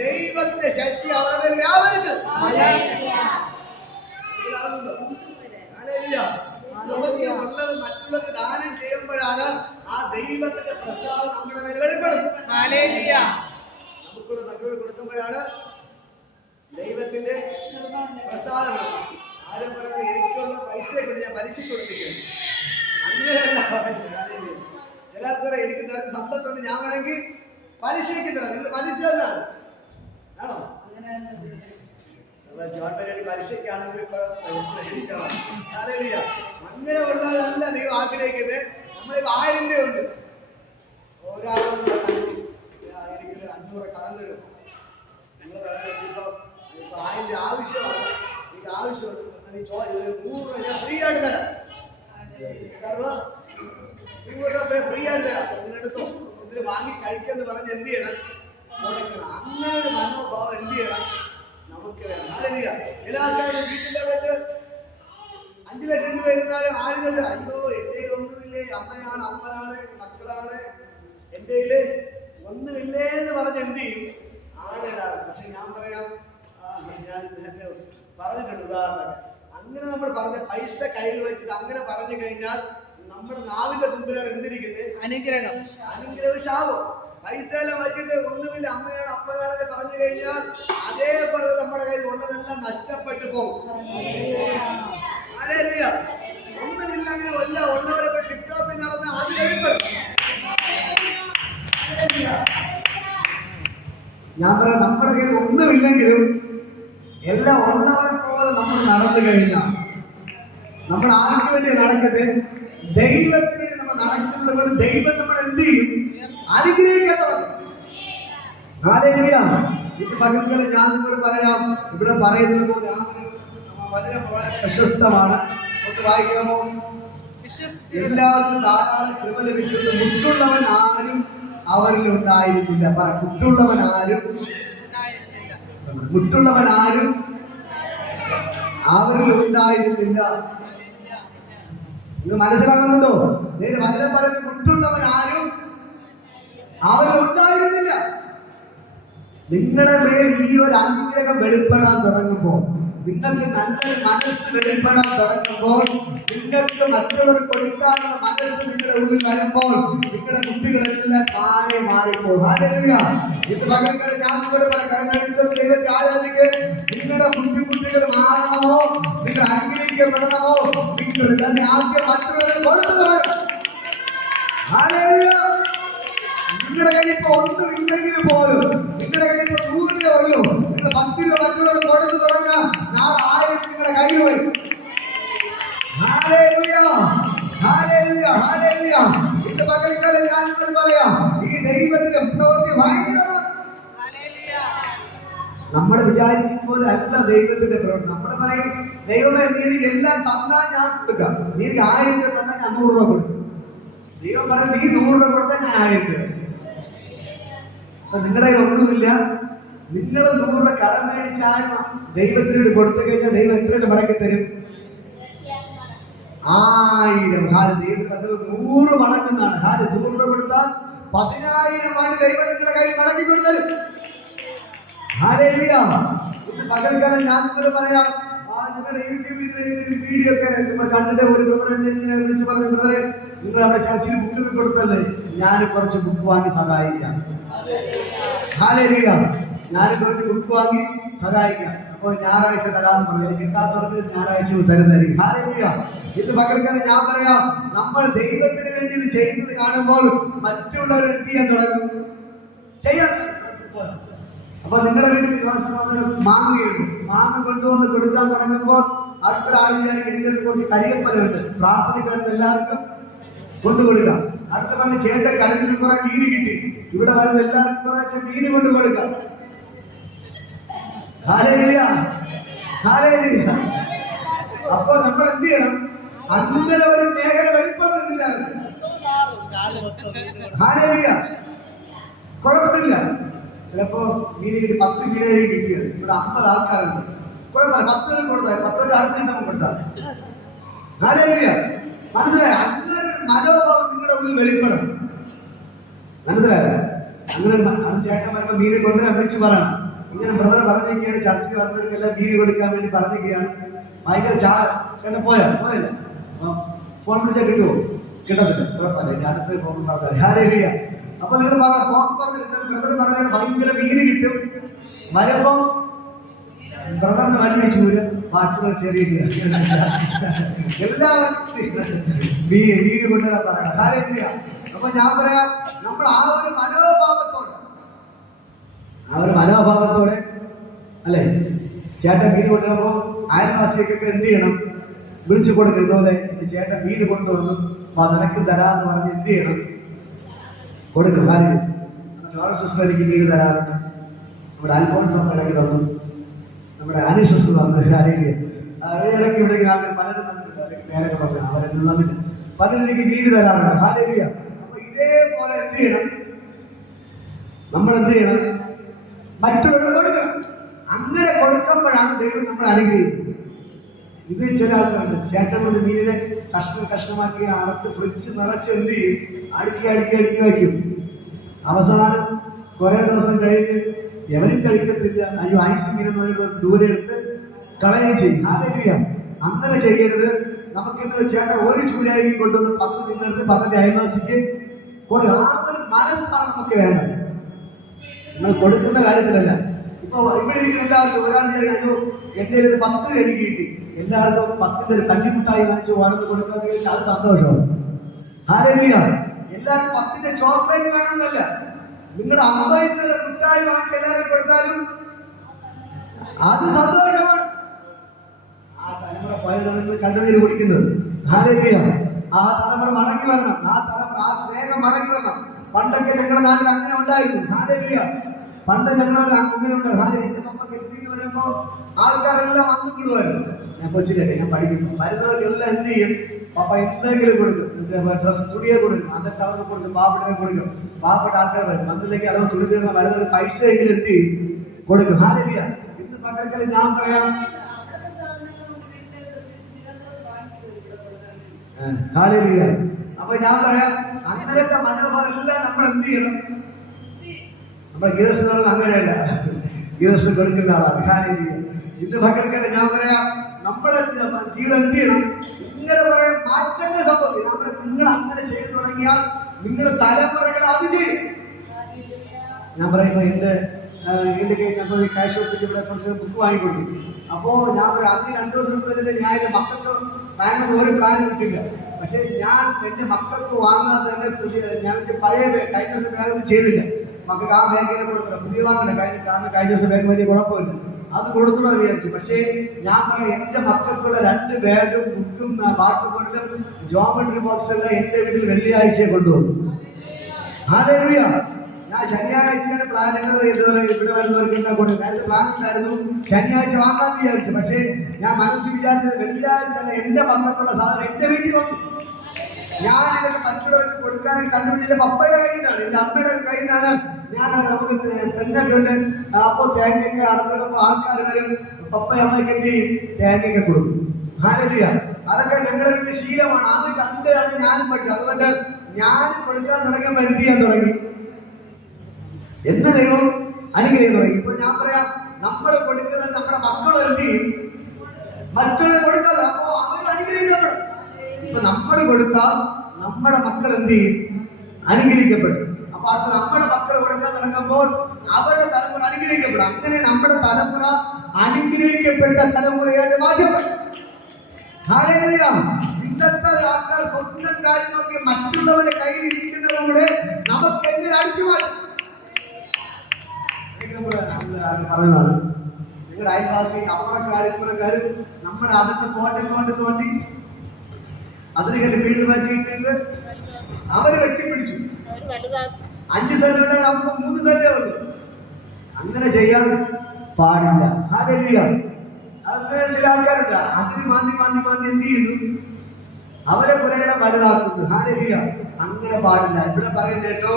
ദൈവത്തിന്റെ ശക്തി അവരുടെ മേൽ വ്യാപരിച്ചത്. നമുക്ക് ഉള്ളത് മറ്റുള്ളവർക്ക് ദാനം ചെയ്യുമ്പോഴാണ് ആ ദൈവത്തിന്റെ പ്രസാദം നമ്മുടെ മേൽ വെളിപ്പെടുന്നത്. ഹല്ലേലൂയ. നമുക്കുള്ള മറ്റുള്ളവർ കൊടുക്കുമ്പോഴാണ് ദൈവത്തിന്റെ പ്രസാദം. ആരും പറയുന്നത് എനിക്കുള്ള പൈസ കൊണ്ട് ഞാൻ പലിശ കൊടുത്തിരിക്കുന്നു, അങ്ങനെയല്ല പറയുന്നത്. ചില ആൾക്കാർ എനിക്ക് തരുന്ന സമ്പത്തുണ്ട്, ഞാൻ വേണമെങ്കിൽ പലിശയ്ക്ക് തരാം. നിങ്ങൾ പലിശ എന്നാണ് ആണോ? ഗവൺമെന്റ് പലിശയ്ക്കാണെങ്കിൽ അങ്ങനെ ഉള്ളതല്ല ദൈവം ആഗ്രഹിക്കുന്നത്. നമ്മളിപ്പോ 1000 രൂപയുണ്ട്, ഒരാളും എനിക്കൊരു 500 കടം തരും. നിങ്ങൾ ഇപ്പൊ 1000 രൂപ ആവശ്യമാണ്, എനിക്ക് ആവശ്യമുണ്ട്, 100 രൂപ ഞാൻ ഫ്രീ ആയിട്ട് തരാം. 100 രൂപ ഫ്രീ ആയിട്ട് തരാം, നിങ്ങളെടുത്തോ, ഇതിൽ വാങ്ങി കഴിക്കെന്ന് പറഞ്ഞ് എന്ത് ചെയ്യണം? കൊടുക്കണം. അങ്ങനെ ഒരു മനോഭാവം എന്ത് ചെയ്യണം? നമുക്ക് വേണം. ഹല്ലേലൂയ. ചില ആൾക്കാരുടെ വീട്ടിലെ വീട്ട് 5 ലക്ഷം രൂപ ഇരുന്നാലും ആരും അയ്യോ എന്റെ ഒന്നുമില്ലേ, അമ്മയാണ്, അമ്മനാണ്, മക്കളാണ്, എന്റെ കയ്യില് ഒന്നുമില്ലേ എന്ന് പറഞ്ഞ് എന്ത് ചെയ്യും? ആണിടാറ്. പക്ഷെ ഞാൻ പറയാം, ഞാൻ നേരത്തെ പറഞ്ഞിട്ടുണ്ട് ഉദാഹരണം. അങ്ങനെ നമ്മൾ പറഞ്ഞ പൈസ കയ്യിൽ വെച്ചിട്ട് അങ്ങനെ പറഞ്ഞു കഴിഞ്ഞാൽ നമ്മുടെ നാവിന്റെ മുമ്പിലാണ് എന്തിരിക്കുന്നത്? അനുഗ്രഹം. അനുഗ്രഹം ശാപം. പൈസ എല്ലാം വെച്ചിട്ട് ഒന്നുമില്ല, അമ്മയാണ്, അപ്പനാണെന്ന് പറഞ്ഞു കഴിഞ്ഞാൽ അതേപോലെ നമ്മുടെ കയ്യിൽ ഉള്ളതെല്ലാം നഷ്ടപ്പെട്ടു പോകും. ഹല്ലേലൂയ. ഒന്നുമില്ലെങ്കിൽ എല്ലാം ഉള്ളവരെ ടിപ്ടോപ്പിൽ നടന്ന് അത് കഴിപ്പെടും. ഞാൻ പറയാം, നമ്മുടെ കയ്യിൽ ഒന്നുമില്ലെങ്കിലും എല്ലാം ഉള്ളവരെ പോലെ നമ്മൾ നടന്നു കഴിഞ്ഞാൽ നമ്മൾ ആർക്ക് വേണ്ടി നടക്കുന്നത്? ദൈവത്തിന് വേണ്ടി നമ്മൾ നടക്കുന്നത് കൊണ്ട് ദൈവം നമ്മൾ എന്ത് ചെയ്യും? അനുഗ്രഹിക്കാൻ തുടങ്ങും. ഹല്ലേലൂയ. ഇത് പകൽക്കാലം ഞാൻ നിങ്ങളോട് പറയാം, ഇവിടെ പറയുന്നത് പോലെ ആ ഒരു വചനം വളരെ പ്രശസ്തമാണ്. ഒന്ന് വായിക്കാമോ? എല്ലാവർക്കും ധാരാളം കൃപ ലഭിച്ചിട്ട് മുട്ടുള്ളവൻ ആരും അവരിൽ ഉണ്ടായിരുന്നില്ല. പറ, മുട്ടുള്ളവൻ ആരും അവരിൽ ഉണ്ടായിരുന്നില്ല. നിങ്ങൾ മനസ്സിലാകുന്നുണ്ടോ? നേരെ വചനം പറയുന്നത് മുട്ടുള്ളവൻ ആരും അവരിൽ ഉണ്ടായിരുന്നില്ല. നിങ്ങളുടെ മേൽ ഈ ഒരു അനുഗ്രഹം വെളിപ്പെടാൻ തുടങ്ങുമ്പോൾ, നിങ്ങൾക്ക് നല്ലൊരു മനസ്സ് വെളിപ്പെടാൻ തുടങ്ങുമ്പോൾ, നിങ്ങൾക്ക് മറ്റുള്ളവർ കൊടുക്കാനുള്ള മനസ്സ് നിങ്ങളുടെ ഉള്ളിൽ വരുമ്പോൾ, നിങ്ങളുടെ കുട്ടികളെല്ലാം താനെ മാറിപ്പോൾ. ഹല്ലേലൂയ. ഇത് പകൽക്കാലം ഞാൻ നിങ്ങളോട് പറയാം, കരമടിച്ചത് ദൈവത്തെ ആരാധിക്ക്. നിങ്ങളുടെ ബുദ്ധിമുട്ടുകൾ മാറണമോ, നിങ്ങൾ അനുഗ്രഹിക്കപ്പെടണമോ, നിങ്ങൾ തന്നെ ആദ്യം മറ്റുള്ളവരെ കൊടുത്തു തുടങ്ങണം. ഹല്ലേലൂയ. നിങ്ങളുടെ കയ്യിൽ ഇപ്പൊ ഒന്നുമില്ലെങ്കിൽ പോലും, നിങ്ങളുടെ കയ്യിൽ ഇപ്പൊ 100 രൂപ ഉള്ളൂ, നിങ്ങൾ 10 രൂപ മറ്റുള്ളവർ കൊടുത്തു തുടങ്ങാം. നാളെ 1000 നിങ്ങളുടെ കയ്യിൽ വരും. Hallelujah, hallelujah, hallelujah. ഇന്ന് പകൽക്കാലം ഞാൻ നിങ്ങളോട് പറയാം, ഈ ദൈവത്തിന്റെ പ്രവൃത്തി ഭയങ്കരമാണ്. നമ്മൾ വിചാരിക്കും പോലെ അല്ല ദൈവത്തിന്റെ പ്രവൃത്തി. നമ്മൾ പറയും, ദൈവമേ നീ എനിക്ക് എല്ലാം തന്നാൽ ഞാൻ കൊടുക്കാം, നീ എനിക്ക് 1000 രൂപ തന്നാൽ ഞാൻ 100 രൂപ കൊടുക്കും. ദൈവം പറയും, നീ 100 രൂപ കൊടുത്താൽ ഞാൻ 1000 രൂപ. അപ്പൊ നിങ്ങളുടെ കയ്യിൽ ഒന്നുമില്ല, നിങ്ങൾ 100 രൂപ കടം മേടിച്ചാലും ദൈവത്തിനോട് കൊടുത്തു കഴിഞ്ഞാൽ ദൈവം എത്രയോട് മടക്കി തരും? 1000. ദൈവം 100 മടങ്ങുന്നതാണ്. 100 രൂപ കൊടുത്താൽ 10,000 ആണ് ദൈവം നിങ്ങളുടെ കയ്യിൽ മടക്കി കൊടുത്തരും. ഹല്ലേലൂയ. ഇന്ന് പകൽക്കാലം ഞാൻ നിങ്ങളോട് പറയാം, നിങ്ങളുടെ യൂട്യൂബിൽ വീഡിയോ ഒക്കെ നമ്മൾ കണ്ടിട്ട് ഒരു ബ്രദർ എന്നെ ഇങ്ങനെ വിളിച്ച് പറഞ്ഞു, ബ്രദറെ നിങ്ങൾ അവിടെ ചർച്ചിൽ ബുക്കൊക്കെ കൊടുത്തല്ലേ, ഞാൻ കുറച്ച് ബുക്ക് വാങ്ങി സഹായിക്കാം. ഹല്ലേലൂയ. ഞാൻ കുറച്ച് ബുക്ക് വാങ്ങി സഹായിക്കാം. അപ്പോൾ ഞായറാഴ്ച തരാമെന്ന് പറഞ്ഞു. കിട്ടാത്തവർക്ക് ഞായറാഴ്ച തരുന്നതായിരിക്കും. ഹല്ലേലൂയ. ഇന്ന് പകൽക്കാലം ഞാൻ പറയാം, നമ്മൾ ദൈവത്തിന് വേണ്ടി ഇത് ചെയ്യുന്നത് കാണുമ്പോൾ മറ്റുള്ളവർ എന്ത് ചെയ്യാൻ തുടങ്ങും? ചെയ്യാൻ. അപ്പൊ നിങ്ങളുടെ വീട്ടിൽ മാങ്ങയുണ്ട്, മാങ്ങ കൊണ്ടുവന്ന് കൊടുക്കാൻ തുടങ്ങുമ്പോൾ അടുത്തൊരാൾ വിചാരിക്കും എന്റെ അടുത്ത് കുറച്ച് കരിയപ്പലുണ്ട്, പ്രാർത്ഥനക്കാർക്ക് എല്ലാവർക്കും കൊണ്ടുകൊടുക്കാം. അടുത്ത പറഞ്ഞ് ചേട്ടൻ കളിച്ചിട്ട് കുറെ മീന് കിട്ടി, ഇവിടെ വരുന്ന എല്ലാവർക്കും കുറച്ച് മീന് കൊണ്ടു കൊടുക്കാം. Hallelujah, hallelujah. അപ്പൊ നമ്മൾ എന്ത് ചെയ്യണം? അങ്ങനെ ഒരു മേഖല വെളിപ്പെടുന്നില്ല. ഹല്ലേലൂയ. കുഴപ്പമില്ല, ചിലപ്പോ മീന് കിട്ടി 10 കിലോ കിട്ടിയത്, ഇവിടെ 50 ആൾക്കാരുണ്ട്, കുഴപ്പമില്ല, 10 രൂപ കൊടുത്താൽ 10 രൂപ അടുത്ത് കൊടുത്താൽ. ഹല്ലേലൂയ. മനസ്സിലായോ? അങ്ങനെ ഒരു മനോഭാവം നിങ്ങളുടെ ഉള്ളിൽ വെളിപ്പെടണം. മനസ്സിലായോ? അങ്ങനെ അത് ചേട്ടൻ വരുമ്പോ മീനെ കൊണ്ടുവരാൻ വിളിച്ചു പറയണം, ഇങ്ങനെ ബ്രദർ പറഞ്ഞിരിക്കുകയാണ്, ചർച്ചയ്ക്ക് വന്നവർക്കെല്ലാം മീന് കൊടുക്കാൻ വേണ്ടി പറഞ്ഞിരിക്കുകയാണ്. ഭയങ്കര ചേട്ടൻ പോയല്ല, ഫോൺ വിളിച്ചാൽ കിട്ടുമോ? കിട്ടത്തില്ല, കുഴപ്പമില്ല, അടുത്ത് ഫോൺ പറഞ്ഞാൽ. ഹല്ലേലൂയ. അപ്പൊ നിങ്ങൾ പറഞ്ഞിട്ട് ബ്രദർ പറഞ്ഞാൽ ഭയങ്കര മീന് കിട്ടും. വരുമ്പോ ബ്രദറിന് വലിയ ചൂര്, ബാക്കിയുള്ള ചെറിയ എല്ലാവർക്കും മീന് കൊണ്ടുവരാൻ പറയണം. ഹല്ലേലൂയ. അപ്പൊ ഞാൻ പറയാം, നമ്മൾ ആ ഒരു മനോഭാവത്തോടെ അല്ലെ ചേട്ടൻ മീൻ കൊണ്ടുവരുമ്പോ അയൽവാസിയൊക്കെ എന്ത് ചെയ്യണം? വിളിച്ചു കൊടുക്കും. ഇതുപോലെ ചേട്ടൻ മീൻ കൊണ്ടുവന്നു, നിനക്ക് തരാന്ന് പറഞ്ഞ് എന്ത് ചെയ്യണം? കൊടുക്കും. ആരും സിസ്റ്റർ എനിക്ക് മീൻ തരാറുണ്ട്, നമ്മുടെ അൽഫോൺസ് ഇടയ്ക്ക് തന്നു, നമ്മുടെ അനിസിസ്റ്റർ തന്നു. അല്ലെങ്കിൽ ഇടയ്ക്ക് ഇവിടേക്ക് ആൾക്കാർ പലരും തന്നിട്ടുണ്ട്, അല്ലെങ്കിൽ പേരൊക്കെ പറഞ്ഞു, അവരെന്നും തന്നില്ല, പലരും എനിക്ക് മീൻ തരാറുണ്ട്. ഹല്ലേലൂയ. അപ്പൊ ഇതേപോലെ എന്ത് ചെയ്യണം? നമ്മൾ എന്ത് ചെയ്യണം? മറ്റുള്ളവർ കൊടുക്കണം. അങ്ങനെ കൊടുക്കുമ്പോഴാണ് ദൈവം നമ്മൾ അനുഗ്രഹിക്കുന്നത്. ഇത് ചില ആൾക്കാരുണ്ട്, ചേട്ടൻ കൊണ്ട് മീനിനെ കഷ്ണമാക്കി അകത്ത് ഫ്രിഡ്ജ് നിറച്ച് എന്ത് ചെയ്യും? അടുക്കി വയ്ക്കും. അവസാനം കുറെ ദിവസം കഴിഞ്ഞ് എവരും കഴിക്കത്തില്ല, അയ്യോ ഐസ് മീനെന്ന് ദൂരെ എടുത്ത് കളയുകയും ചെയ്യും. ഹല്ലേലൂയ. അങ്ങനെ ചെയ്യരുത്. നമുക്കിന്ന് ചേട്ടൻ ഒരു ചൂരായിരിക്കും കൊണ്ടുവന്ന് 10 നിങ്ങളെടുത്ത് 10 അയൽവാസിക്ക് കൊടുക്കുക. ആ ഒരു മനസ്സാണ് നമുക്ക് വേണ്ടത്. നിങ്ങൾ കൊടുക്കുന്ന കാര്യത്തിലല്ല. ഇപ്പൊ ഇവിടെ ഇരിക്കുന്ന എല്ലാവർക്കും ഒരാൾ അയ്യോ എന്റെ 10 എനിക്ക് കിട്ടി, എല്ലാവർക്കും 10ന്റെ ഒരു കല്ലിമുട്ടായി വാങ്ങിച്ചു വളർന്ന് കൊടുക്കാൻ വേണ്ടി അത് സന്തോഷമാണ്. ഹല്ലേലൂയ. എല്ലാവർക്കും 10ന്റെ ചോക്ലേറ്റ് വേണമെന്നല്ല, നിങ്ങൾ 50 പൈസ മിഠായി വാങ്ങിച്ച് എല്ലാവരും കൊടുത്താലും അത് സന്തോഷമാണ്. ആ തലമുറ പോയതാണ് കണ്ണുനീര് കുടിക്കുന്നത്. ഹല്ലേലൂയ. ആ തലമുറ മടങ്ങി വരണം, ആ തലമുറ ആ സ്നേഹം മടങ്ങി വരണം. പണ്ടൊക്കെ ഞങ്ങളുടെ നാട്ടിൽ അങ്ങനെ ഉണ്ടായിരുന്നു. ഹാലേലൂയ. പണ്ട് ഞങ്ങളുടെ അങ്ങനെ ഉണ്ടായിരുന്നു. എന്റെ പപ്പ ഗൾഫിൽ നിന്ന് വരുമ്പോ ആൾക്കാരെല്ലാം വന്നു കൂടുമായിരുന്നു. ഞാൻ കൊച്ചിലൊക്കെ ഞാൻ പഠിക്കുന്നു. വരുന്നവർക്കെല്ലാം എന്ത് ചെയ്യും? പപ്പ എന്തെങ്കിലും കൊടുക്കും. ഡ്രസ് തുണിയെ കൊടുക്കും, അതൊക്കെ അവർക്ക് കൊടുക്കും, പാവപ്പെട്ടവരെ കൊടുക്കും. പാവപ്പെട്ട ആൾക്കാർ വരും, വന്നില്ലെങ്കിൽ അഥവാ തുണി തീർന്ന വരുന്നവർ പൈസ എങ്കിലും എന്ത് ചെയ്യും? കൊടുക്കും. ഹാലേലൂയ. ഇന്ന് പകരക്കാലം ഞാൻ പറയാം, ഹാലേലൂയ. അപ്പൊ ഞാൻ പറയാം, അങ്ങനത്തെ മനോഭാവം എല്ലാം നമ്മൾ എന്ത് ചെയ്യണം? നമ്മുടെ ഗീതസ്വരം അങ്ങനെയല്ല, ഗീതസ്വരം കൊടുക്കുന്ന ആളാണ്. ഹാലേലൂയ. ഇന്ന് പകരക്കാലം ഞാൻ പറയാം, നമ്മളെ ജീവിതം എന്ത് ചെയ്യണം? ഇങ്ങനെ പറയാൻ മാറ്റങ്ങൾ സംഭവിക്കും. നമ്മുടെ നിങ്ങൾ അങ്ങനെ ചെയ്തു തുടങ്ങിയാൽ നിങ്ങളുടെ തലമുറകൾ അത് ചെയ്യും. ഞാൻ പറയുമ്പോ എന്റെ ഞങ്ങൾ ക്യാഷ് ഒപ്പിച്ച് ഇവിടെ കുറച്ച് ബുക്ക് വാങ്ങിക്കൊടുക്കും. അപ്പോ ഞാൻ പറയും, അതിന് 2 ദിവസം മുമ്പ് തന്നെ ഞാൻ എന്റെ മക്കൾക്ക് ബാങ്കിൽ ഒരു പ്ലാൻ കിട്ടില്ല. പക്ഷെ ഞാൻ എന്റെ മക്കൾക്ക് വാങ്ങാൻ തന്നെ ഞാൻ പഴയ കഴിഞ്ഞ ദിവസം ബാഗ് ചെയ്തില്ല. മക്കൾക്ക് ആ ബാഗിനെ കൊടുത്തില്ല, പുതിയ വാങ്ങണ്ട. കാരണം കഴിഞ്ഞ ദിവസം ബാഗ് വലിയ കുഴപ്പമില്ല, അത് കൊടുത്തുള്ള വിചാരിച്ചു. പക്ഷേ ഞാൻ പറയാം, എന്റെ മക്കൾക്കുള്ള 2 ബാഗും ബുക്കും വാട്ടർ ബോട്ടിലും ജോമെട്രി ബോക്സ് എല്ലാം എന്റെ വീട്ടിൽ വെള്ളിയാഴ്ച കൊണ്ടുവന്നു. ഹാലേലൂയ. ഞാൻ ശനിയാഴ്ചയാണ് പ്ലാൻ ഉള്ളത്. ഇതുപോലെ ഇവിടെ വരുന്നവർക്കെല്ലാം കൊടുക്കും. നേരത്തെ പ്ലാൻ ഉണ്ടായിരുന്നു ശനിയാഴ്ച വാങ്ങാന്ന് വിചാരിച്ചു. പക്ഷേ ഞാൻ മനസ്സിൽ വിചാരിച്ചത് വെള്ളിയാഴ്ച എന്റെ മക്കൾക്കുള്ള സാധനം എന്റെ വീട്ടിൽ വന്നു. ഞാൻ ഇതൊക്കെ മറ്റുള്ളവർക്ക് കൊടുക്കാൻ കണ്ടുപിടിച്ചത് പപ്പയുടെ കയ്യിൽ നിന്നാണ്, എന്റെ അമ്മയുടെ കയ്യിൽ നിന്നാണ്. ഞാൻ നമുക്ക് തെങ്ങൊക്കെ ഉണ്ട്. അപ്പോ തേങ്ങയൊക്കെ അടന്നിടുമ്പോ ആൾക്കാർ വരും, പപ്പയും അമ്മയ്ക്ക് എന്ത് ചെയ്യും? തേങ്ങയൊക്കെ കൊടുക്കും. ഹാലേലൂയ. അതൊക്കെ ഞങ്ങളുടെ വീട്ടിൽ ശീലമാണ്. അത് കണ്ടാണ് ഞാനും പഠിച്ചത്. അതുകൊണ്ട് ഞാനും കൊടുക്കാൻ തുടങ്ങിയപ്പോൾ എന്ത് ചെയ്യാൻ തുടങ്ങി? എന്റെ ദൈവം അനുഗ്രഹിക്കാൻ തുടങ്ങി. ഇപ്പൊ ഞാൻ പറയാം, നമ്മൾ കൊടുക്കുന്നത് നമ്മുടെ മക്കളും എന്ത് ചെയ്യും? മറ്റുള്ള കൊടുക്കാതെ, അപ്പോ അവരും അനുഗ്രഹിക്കപ്പെടും. ഇപ്പൊ നമ്മൾ കൊടുത്താൽ നമ്മുടെ മക്കൾ എന്ത് ചെയ്യും? അനുഗ്രഹിക്കപ്പെടും. അപ്പൊ അത് നമ്മുടെ മക്കൾ കൊടുക്കാൻ തുടങ്ങുമ്പോൾ അവരുടെ തലമുറ അനുഗ്രഹിക്കപ്പെടും. അങ്ങനെ നമ്മുടെ തലമുറ അനുഗ്രഹിക്കപ്പെട്ട തലമുറയായിട്ട് മാറ്റപ്പെടും. ഹാലേലൂയ. ഇന്നത്തെ ആൾക്കാർ സ്വന്തം കാര്യം നോക്കി മറ്റുള്ളവരുടെ കയ്യിൽ ഇരിക്കുന്നതിലൂടെ നമുക്ക് എങ്ങനെ അടിച്ചു മാറ്റും? പറയുന്നതാണ്, നിങ്ങളുടെ അയൽവാസി അപ്പുറക്കാരും ഇപ്പുറക്കാരും നമ്മുടെ അകത്ത് തോണ്ടി അതിന് കല്ല് വീട് മാറ്റിയിട്ടിട്ട് അവര് വെട്ടിപ്പിടിച്ചു. 5 സെന്റ് ഉണ്ടായി, നമുക്ക് 3 സെന്റേ ഉള്ളൂ. അങ്ങനെ ചെയ്യാൻ പാടില്ല. ഹാലേലൂയ. അങ്ങനെ ചില ആൾക്കാരുണ്ട്, അതിന് മാന്തി എന്ത് ചെയ്യുന്നു? അവരെ പുരയുടെ വലുതാക്കുന്നു. ഹാലേലൂയ. അങ്ങനെ പാടില്ല. ഇവിടെ പറയുന്ന കേട്ടോ,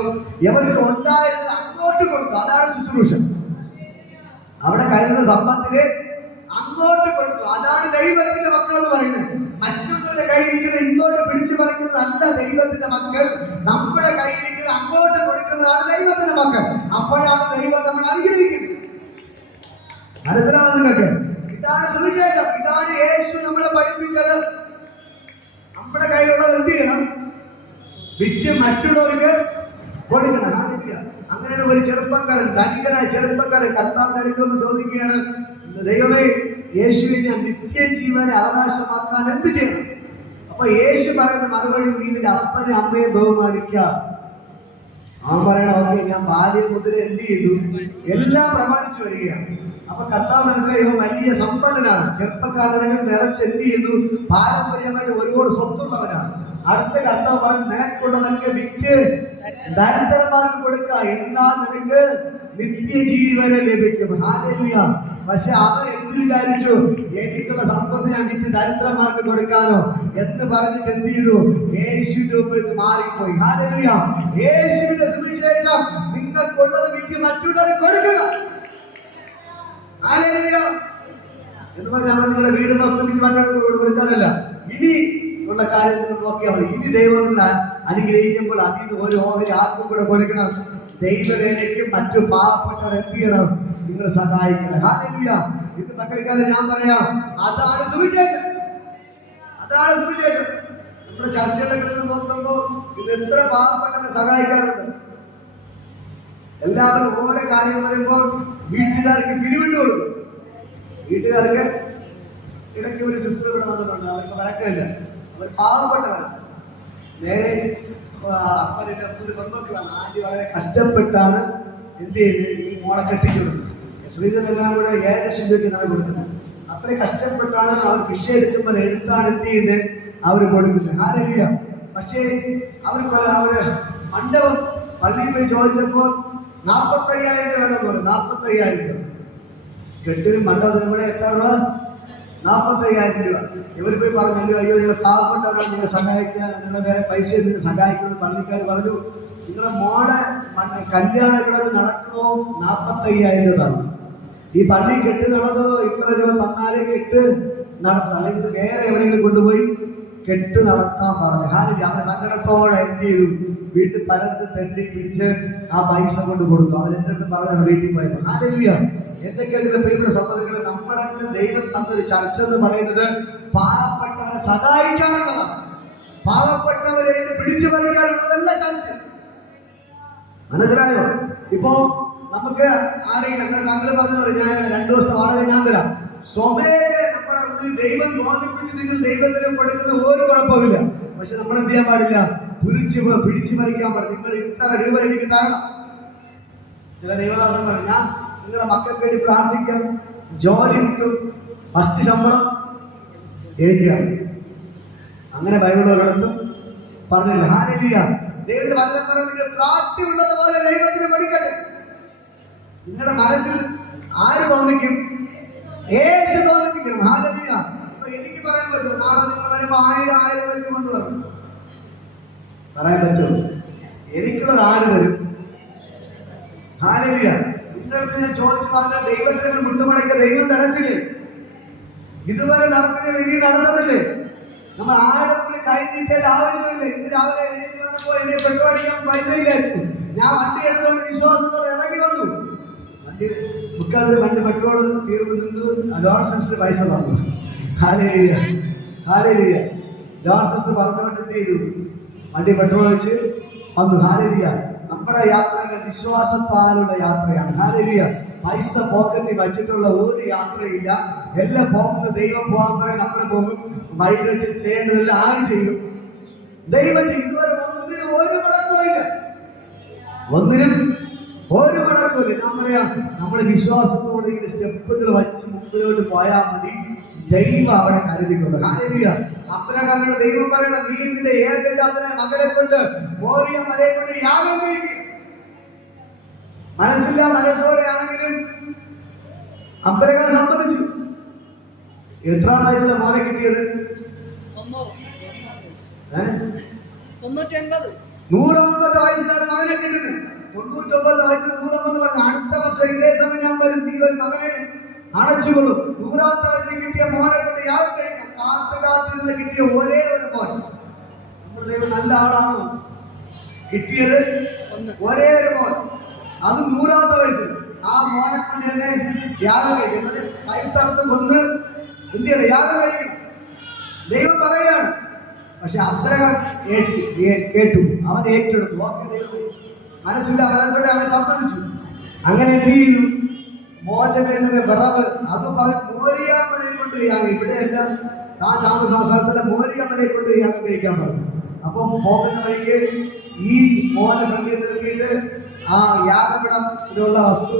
എവർക്ക് ഉണ്ടായിരുന്നത് അങ്ങോട്ട് കൊടുത്തു, അതാണ് ശുശ്രൂഷ. അവിടെ കയ്യിലുള്ള സമ്പത്തില് അങ്ങോട്ട് കൊടുത്തു, അതാണ് ദൈവത്തിന്റെ മക്കൾ എന്ന് പറയുന്നത്. മറ്റുള്ളവരുടെ കയ്യിരിക്കുന്നത് ഇങ്ങോട്ട് പിടിച്ചു പറിക്കുന്നതല്ല ദൈവത്തിന്റെ മക്കൾ. നമ്മുടെ കയ്യിരിക്കുന്നത് അങ്ങോട്ട് കൊടുക്കുന്നതാണ് ദൈവത്തിന്റെ മക്കൾ. അപ്പോഴാണ് ദൈവം നമ്മൾ അനുഗ്രഹിക്കുന്നത്. മനസ്സിലാവും നിങ്ങൾക്ക്? ഇതാണ് സുവിശേഷം. ഇതാണ് യേശു നമ്മളെ പഠിപ്പിച്ചത്. നമ്മുടെ കയ്യിലുള്ളത് എന്ത് ചെയ്യണം? വിറ്റ് മറ്റുള്ളവർക്ക് കൊടുക്കണം. അങ്ങനെയാണ് ഒരു ചെറുപ്പക്കാരൻ, ധനികനായ ചെറുപ്പക്കാരൻ കർത്താവിന്റെ അടുക്കൽ ഒന്ന് ചോദിക്കുകയാണ്, ദൈവമേ, യേശുവിനെ നിത്യജീവനെ അവകാശമാക്കാൻ എന്ത് ചെയ്യണം? അപ്പൊ യേശു പറയുന്ന മറുപടി, നീ നിന്റെ അപ്പനെ അമ്മയെ ബഹുമാനിക്കുക. അവൻ പറയണം, ഓക്കെ, ഞാൻ ബാല്യം മുതൽ എന്ത് ചെയ്തു? എല്ലാം പ്രമാണിച്ചു വരികയാണ്. അപ്പൊ കർത്താവ് മനസ്സിലായി, ഇവൻ വലിയ സമ്പന്നനാണ്. ചെറുപ്പക്കാരനെങ്കിൽ നിറച്ച് എന്ത് ചെയ്യുന്നു? പാരമ്പര്യമായിട്ട് ഒരുപാട് സ്വത്തുള്ളവനാണ്. അടുത്ത കർത്താവ് പറഞ്ഞു, നിനക്കുള്ളതൊക്കെ വിറ്റ് ദരിദ്രന്മാർക്ക് കൊടുക്കുക, എന്താ നിനക്ക് നിത്യജീവനെ ലഭിക്കും. ഹാലേലൂയ. പക്ഷെ അവൻ എന്ത് വിചാരിച്ചു? എനിക്കുള്ള സമ്പത്ത് ഞാൻ വിറ്റ് ദരിദ്രന്മാർക്ക് കൊടുക്കാനോ എന്ന് പറഞ്ഞിട്ട് എന്ത് ചെയ്തു? യേശുവിന്റെ മുമ്പിൽ മാറിപ്പോയി. ഹാലേലൂയ. യേശുവിന്റെ സുവിശേഷം നിങ്ങൾക്കുള്ളത് വിറ്റ് മറ്റുള്ളവരെ കൊടുക്കുക. ഹാലേലൂയ. എന്ന് പറഞ്ഞാൽ നമ്മൾ നിങ്ങളുടെ വീട് മൊത്തം വിറ്റ് മറ്റുള്ളവർക്ക് കൊടുക്കാനല്ല. ഇനി ഉള്ള കാര്യം നിങ്ങൾ നോക്കിയാൽ മതി. ഇനി ദൈവം അനുഗ്രഹിക്കുമ്പോൾ അതിൽ നിന്ന് ഒരു ഓഹരി ആർക്കും കൂടെ കൊടുക്കണം. ദൈവവേലയ്ക്ക് മറ്റു പാവപ്പെട്ടവർ എന്ത് ചെയ്യണം? നിങ്ങൾ സഹായിക്കണം. ഹാലേലൂയ. ഇന്ന് പകൽക്കാലം ഞാൻ പറയാം, അതാണ് സുവിശേഷം. അതാണ് സുവിശേഷം. നമ്മുടെ ചർച്ചകളൊക്കെ നിങ്ങൾ നോക്കുമ്പോൾ ഇത് എത്ര പാവപ്പെട്ടവരെ സഹായിക്കാറുണ്ട്. എല്ലാവരും ഓരോ കാര്യം വരുമ്പോൾ വീട്ടുകാർക്ക് പിരിവിട്ട് കൊടുക്കും. വീട്ടുകാർക്ക് ഇടയ്ക്ക് ഒരു സിസ്റ്റർ ഇവിടെ വന്നിട്ടുണ്ട്. അവർക്ക് വഴക്കമില്ല, അവർ പാവപ്പെട്ടവരാണ്. നേരെ അപ്പൻ്റെ പെൺമക്കളാണ്. ആദ്യം വളരെ കഷ്ടപ്പെട്ടാണ് എന്ത് ചെയ്യുന്നത്? ഈ മോളെ കെട്ടിച്ചുകൊടുക്കുന്നത്. ശ്രീധരെല്ലാം കൂടെ 7 ലക്ഷം രൂപയ്ക്ക് തന്നെ കൊടുക്കുന്നത്. അത്രയും കഷ്ടപ്പെട്ടാണ് അവർ വിഷയം എടുക്കുമ്പോൾ എടുത്താണ് എന്ത് ചെയ്യുന്നത്? അവർ കൊടുക്കുന്നത്. ഹാലേലൂയ. പക്ഷേ അവര് മണ്ഡപം പള്ളിയിൽ പോയി ചോദിച്ചപ്പോൾ 45,000 രൂപ വേണം പോലെ. 45,000 രൂപ കെട്ടിനും മണ്ഡപത്തിനും കൂടെ എത്ര രൂപ? 45,000 രൂപ. ഇവർ പോയി പറഞ്ഞു, അയ്യോ നിങ്ങൾ പാവപ്പെട്ടവരാണ്, നിങ്ങൾ സഹായിക്കുക, നിങ്ങളുടെ വേറെ പൈസ നിങ്ങൾ സഹായിക്കുന്നത്. പള്ളിക്കാർ പറഞ്ഞു, നിങ്ങളുടെ മോളെ കല്യാണം ഇവിടെ നടക്കണോ 45,000 രൂപ തരണം. ഈ പള്ളി കെട്ട് നടന്നതോ ഇത്ര രൂപ തന്നാലേ കെട്ട് നടത്തണം, അല്ലെങ്കിൽ വേറെ എവിടെയെങ്കിലും കൊണ്ടുപോയി കെട്ട് നടത്താൻ പറഞ്ഞു. ഹാലലൂയ. അവരെ സങ്കടത്തോടെ എന്ത് ചെയ്തു? വീട്ടിൽ പലയിടത്ത് തെണ്ടി പിടിച്ച് ആ പൈസ കൊണ്ട് കൊടുത്തു. അവരെൻ്റെ അടുത്ത് പറഞ്ഞാണ് വീട്ടിൽ പോയപ്പോൾ. ഹാലലൂയ. എന്റെ കേൾക്കുന്ന പ്രിയപ്പെട്ട സഹോദരങ്ങളെ, നമ്മളൊക്കെ ദൈവം തന്നൊരു ചർച്ച എന്ന് പറയുന്നത് പാവപ്പെട്ടവരെ സഹായിക്കാനുള്ളതാണ്. പാവപ്പെട്ടവരെ പിടിച്ചു പറിക്കാനുള്ളതല്ല ചർച്ച. മനസ്സിലായോ? ഇപ്പോ നമുക്ക് ആരെങ്കിലും താങ്കൾ പറഞ്ഞ ഞാൻ 2 ദിവസം വാടക ഞാൻ തരാം. സ്വമേധയെ നമ്മുടെ ഉള്ളിൽ ദൈവം തോന്നിപ്പിച്ച് നിങ്ങൾ ദൈവത്തിന് കൊടുക്കുന്നത് ഒരു കുഴപ്പമില്ല. പക്ഷെ നമ്മൾ എന്ത് ചെയ്യാൻ പാടില്ല? പിടിച്ചു പറിക്കാൻ പാടില്ല. നിങ്ങൾ ഇത്ര രൂപ എനിക്ക് തരണം. ചില ദൈവദാസൻ പറഞ്ഞു, ഞാൻ നിങ്ങളുടെ മക്കൾക്ക് വേണ്ടി പ്രാർത്ഥിക്കാം, ജോലി കിട്ടും, ഫസ്റ്റ് ശമ്പളം എനിക്കാണ്. അങ്ങനെ ബൈബിൾ ഒരിടത്തും പറഞ്ഞില്ല. ഹാലലൂയ. ദൈവത്തിന് വചനം പറയുന്നത് പ്രാപ്തി ഉള്ളതുപോലെ ദൈവത്തിന് പഠിക്കട്ടെ. നിങ്ങളുടെ മനസ്സിൽ ആര് തോന്നിക്കും? യേശു തോന്നിപ്പിക്കണം. ഹാലലൂയ. അപ്പൊ എനിക്ക് പറയാൻ പറ്റുമോ? നാളെ നിങ്ങൾ വരുമ്പോൾ 1000 വെച്ച് കൊണ്ട് തരണം പറയാൻ പറ്റുമോ? എനിക്കുള്ളത് ആര് തരും? ഹാലലൂയ. നിങ്ങളുടെ ഞാൻ ചോദിച്ചു പറഞ്ഞാൽ ദൈവത്തിന് മുട്ടുമടക്കിയ ദൈവം തരച്ചില്ലേ? ഇതുവരെ നടത്തുന്നില്ല, ഇനി നടത്തുന്നില്ലേ? നമ്മൾ ആരുടെ മുമ്പിൽ കൈ നീട്ടേണ്ട ആവശ്യമില്ല. ഇന്ന് രാവിലെ എണീറ്റ് വന്നപ്പോൾ എന്നെ പെട്രോൾ അടിക്കാൻ പൈസ ഇല്ലായിരുന്നു. ഞാൻ വണ്ടി എടുത്തുകൊണ്ട് വിശ്വാസത്തോടെ ഇറങ്ങി വന്നു. വണ്ടി പെട്രോൾ തീർന്നു നിന്നു. ലോറൻസ് പൈസ തന്നു. ഹാലലൂയ. ഹാലലൂയ. ലോറൻസ് പറഞ്ഞുകൊണ്ട് എന്ത് ചെയ്തു? വണ്ടി പെട്രോൾ ഒഴിച്ച് വന്നു. ഹാലലൂയ. നമ്മുടെ യാത്രയുടെ വിശ്വാസത്താലുള്ള യാത്രയാണ്. ഹാലലൂയ. പൈസ പോക്കറ്റിൽ വച്ചിട്ടുള്ള ഒരു യാത്രയില്ല. എല്ലാം പോകുന്നത് ദൈവം പോകാൻ പറയും, നമ്മൾ പോകും. വഴി വെച്ച് ചെയ്യേണ്ടതെല്ലാം ആരും ചെയ്യും, ദൈവം ചെയ്യും. ഇതുവരെ ഒന്നിനും ഒരു മുടക്കമില്ല. ഒന്നിനും ഒരു മുടക്കമില്ല. ഞാൻ പറയാം, നമ്മുടെ വിശ്വാസത്തോടെ ഇങ്ങനെ സ്റ്റെപ്പുകൾ വച്ച് മുമ്പിലോട്ട് പോയാൽ മതി. ദൈവം അവിടെ കരുതിക്കൊള്ളും. ഹാലലൂയ. അബ്രഹാമിനോട് ദൈവം പറയണം, നീ നിന്റെ ഏകജാതനായ മകനെ കൊണ്ട് മോറിയ മലയെ കൊണ്ട് യാഗം കഴിക്കുക. മനസ്സില്ല, മനസ്സോടെ ആണെങ്കിലും അബ്രഹാം സമ്മതിച്ചു. എത്രാം വയസ്സിലെ മോനെ കിട്ടിയത്? 100ാമത്തെ വയസ്സിലാണ് മകനെ കിട്ടുന്നത്. 99 വയസ്സിൽ 100 പറഞ്ഞു, അടുത്ത വർഷം ഇതേ സമയം ഞാൻ വരും, നീ ഒരു മകനെ അണച്ചുകൊള്ളും. 100ാമത്തെ വയസ്സിൽ കിട്ടിയ മോനെ കൊണ്ട് യാഗം കഴിക്കാം. കാത്തിരുന്ന് കിട്ടിയ ഒരേ ഒരു മോൻ. നമ്മുടെ ദൈവം നല്ല ആളാണോ? കിട്ടിയത് ഒരേ ഒരു മോൻ, അത് 100ാമത്തെ വയസ്സിൽ. ആ മോനെ കൊണ്ട് തന്നെ യാഗം കഴിക്കുന്നത്. കൈത്തറത്ത് കൊന്ന് എന്തിയാണ് യാഗം കഴിക്കണം ദൈവം പറയുകയാണ്. പക്ഷെ അബ്രഹാം കേട്ടു, അവൻ ഏറ്റെടുത്തു. ഓക്കെ, ദൈവം മനസ്സില്ല, മനസ്സോടെ അവൻ സമ്മതിച്ചു. അങ്ങനെ എന്ത് ചെയ്തു? മോന്റെ പേരിന്റെ വിറവ് അത് പറയും മോരിയാമലയെ കൊണ്ട് യാഗം. ഇവിടെയെല്ലാം താൻ താമസ സ്ഥലത്തിലെ മോരിയാമലയെ കൊണ്ട് യാഗം കഴിക്കാൻ പറഞ്ഞു. അപ്പം പോകുന്ന വഴിക്ക് ഈ മോനെ ഫ്രണ്ടിൽ നിർത്തിയിട്ട് ആ യാഗപീഠത്തിലുള്ള വസ്തു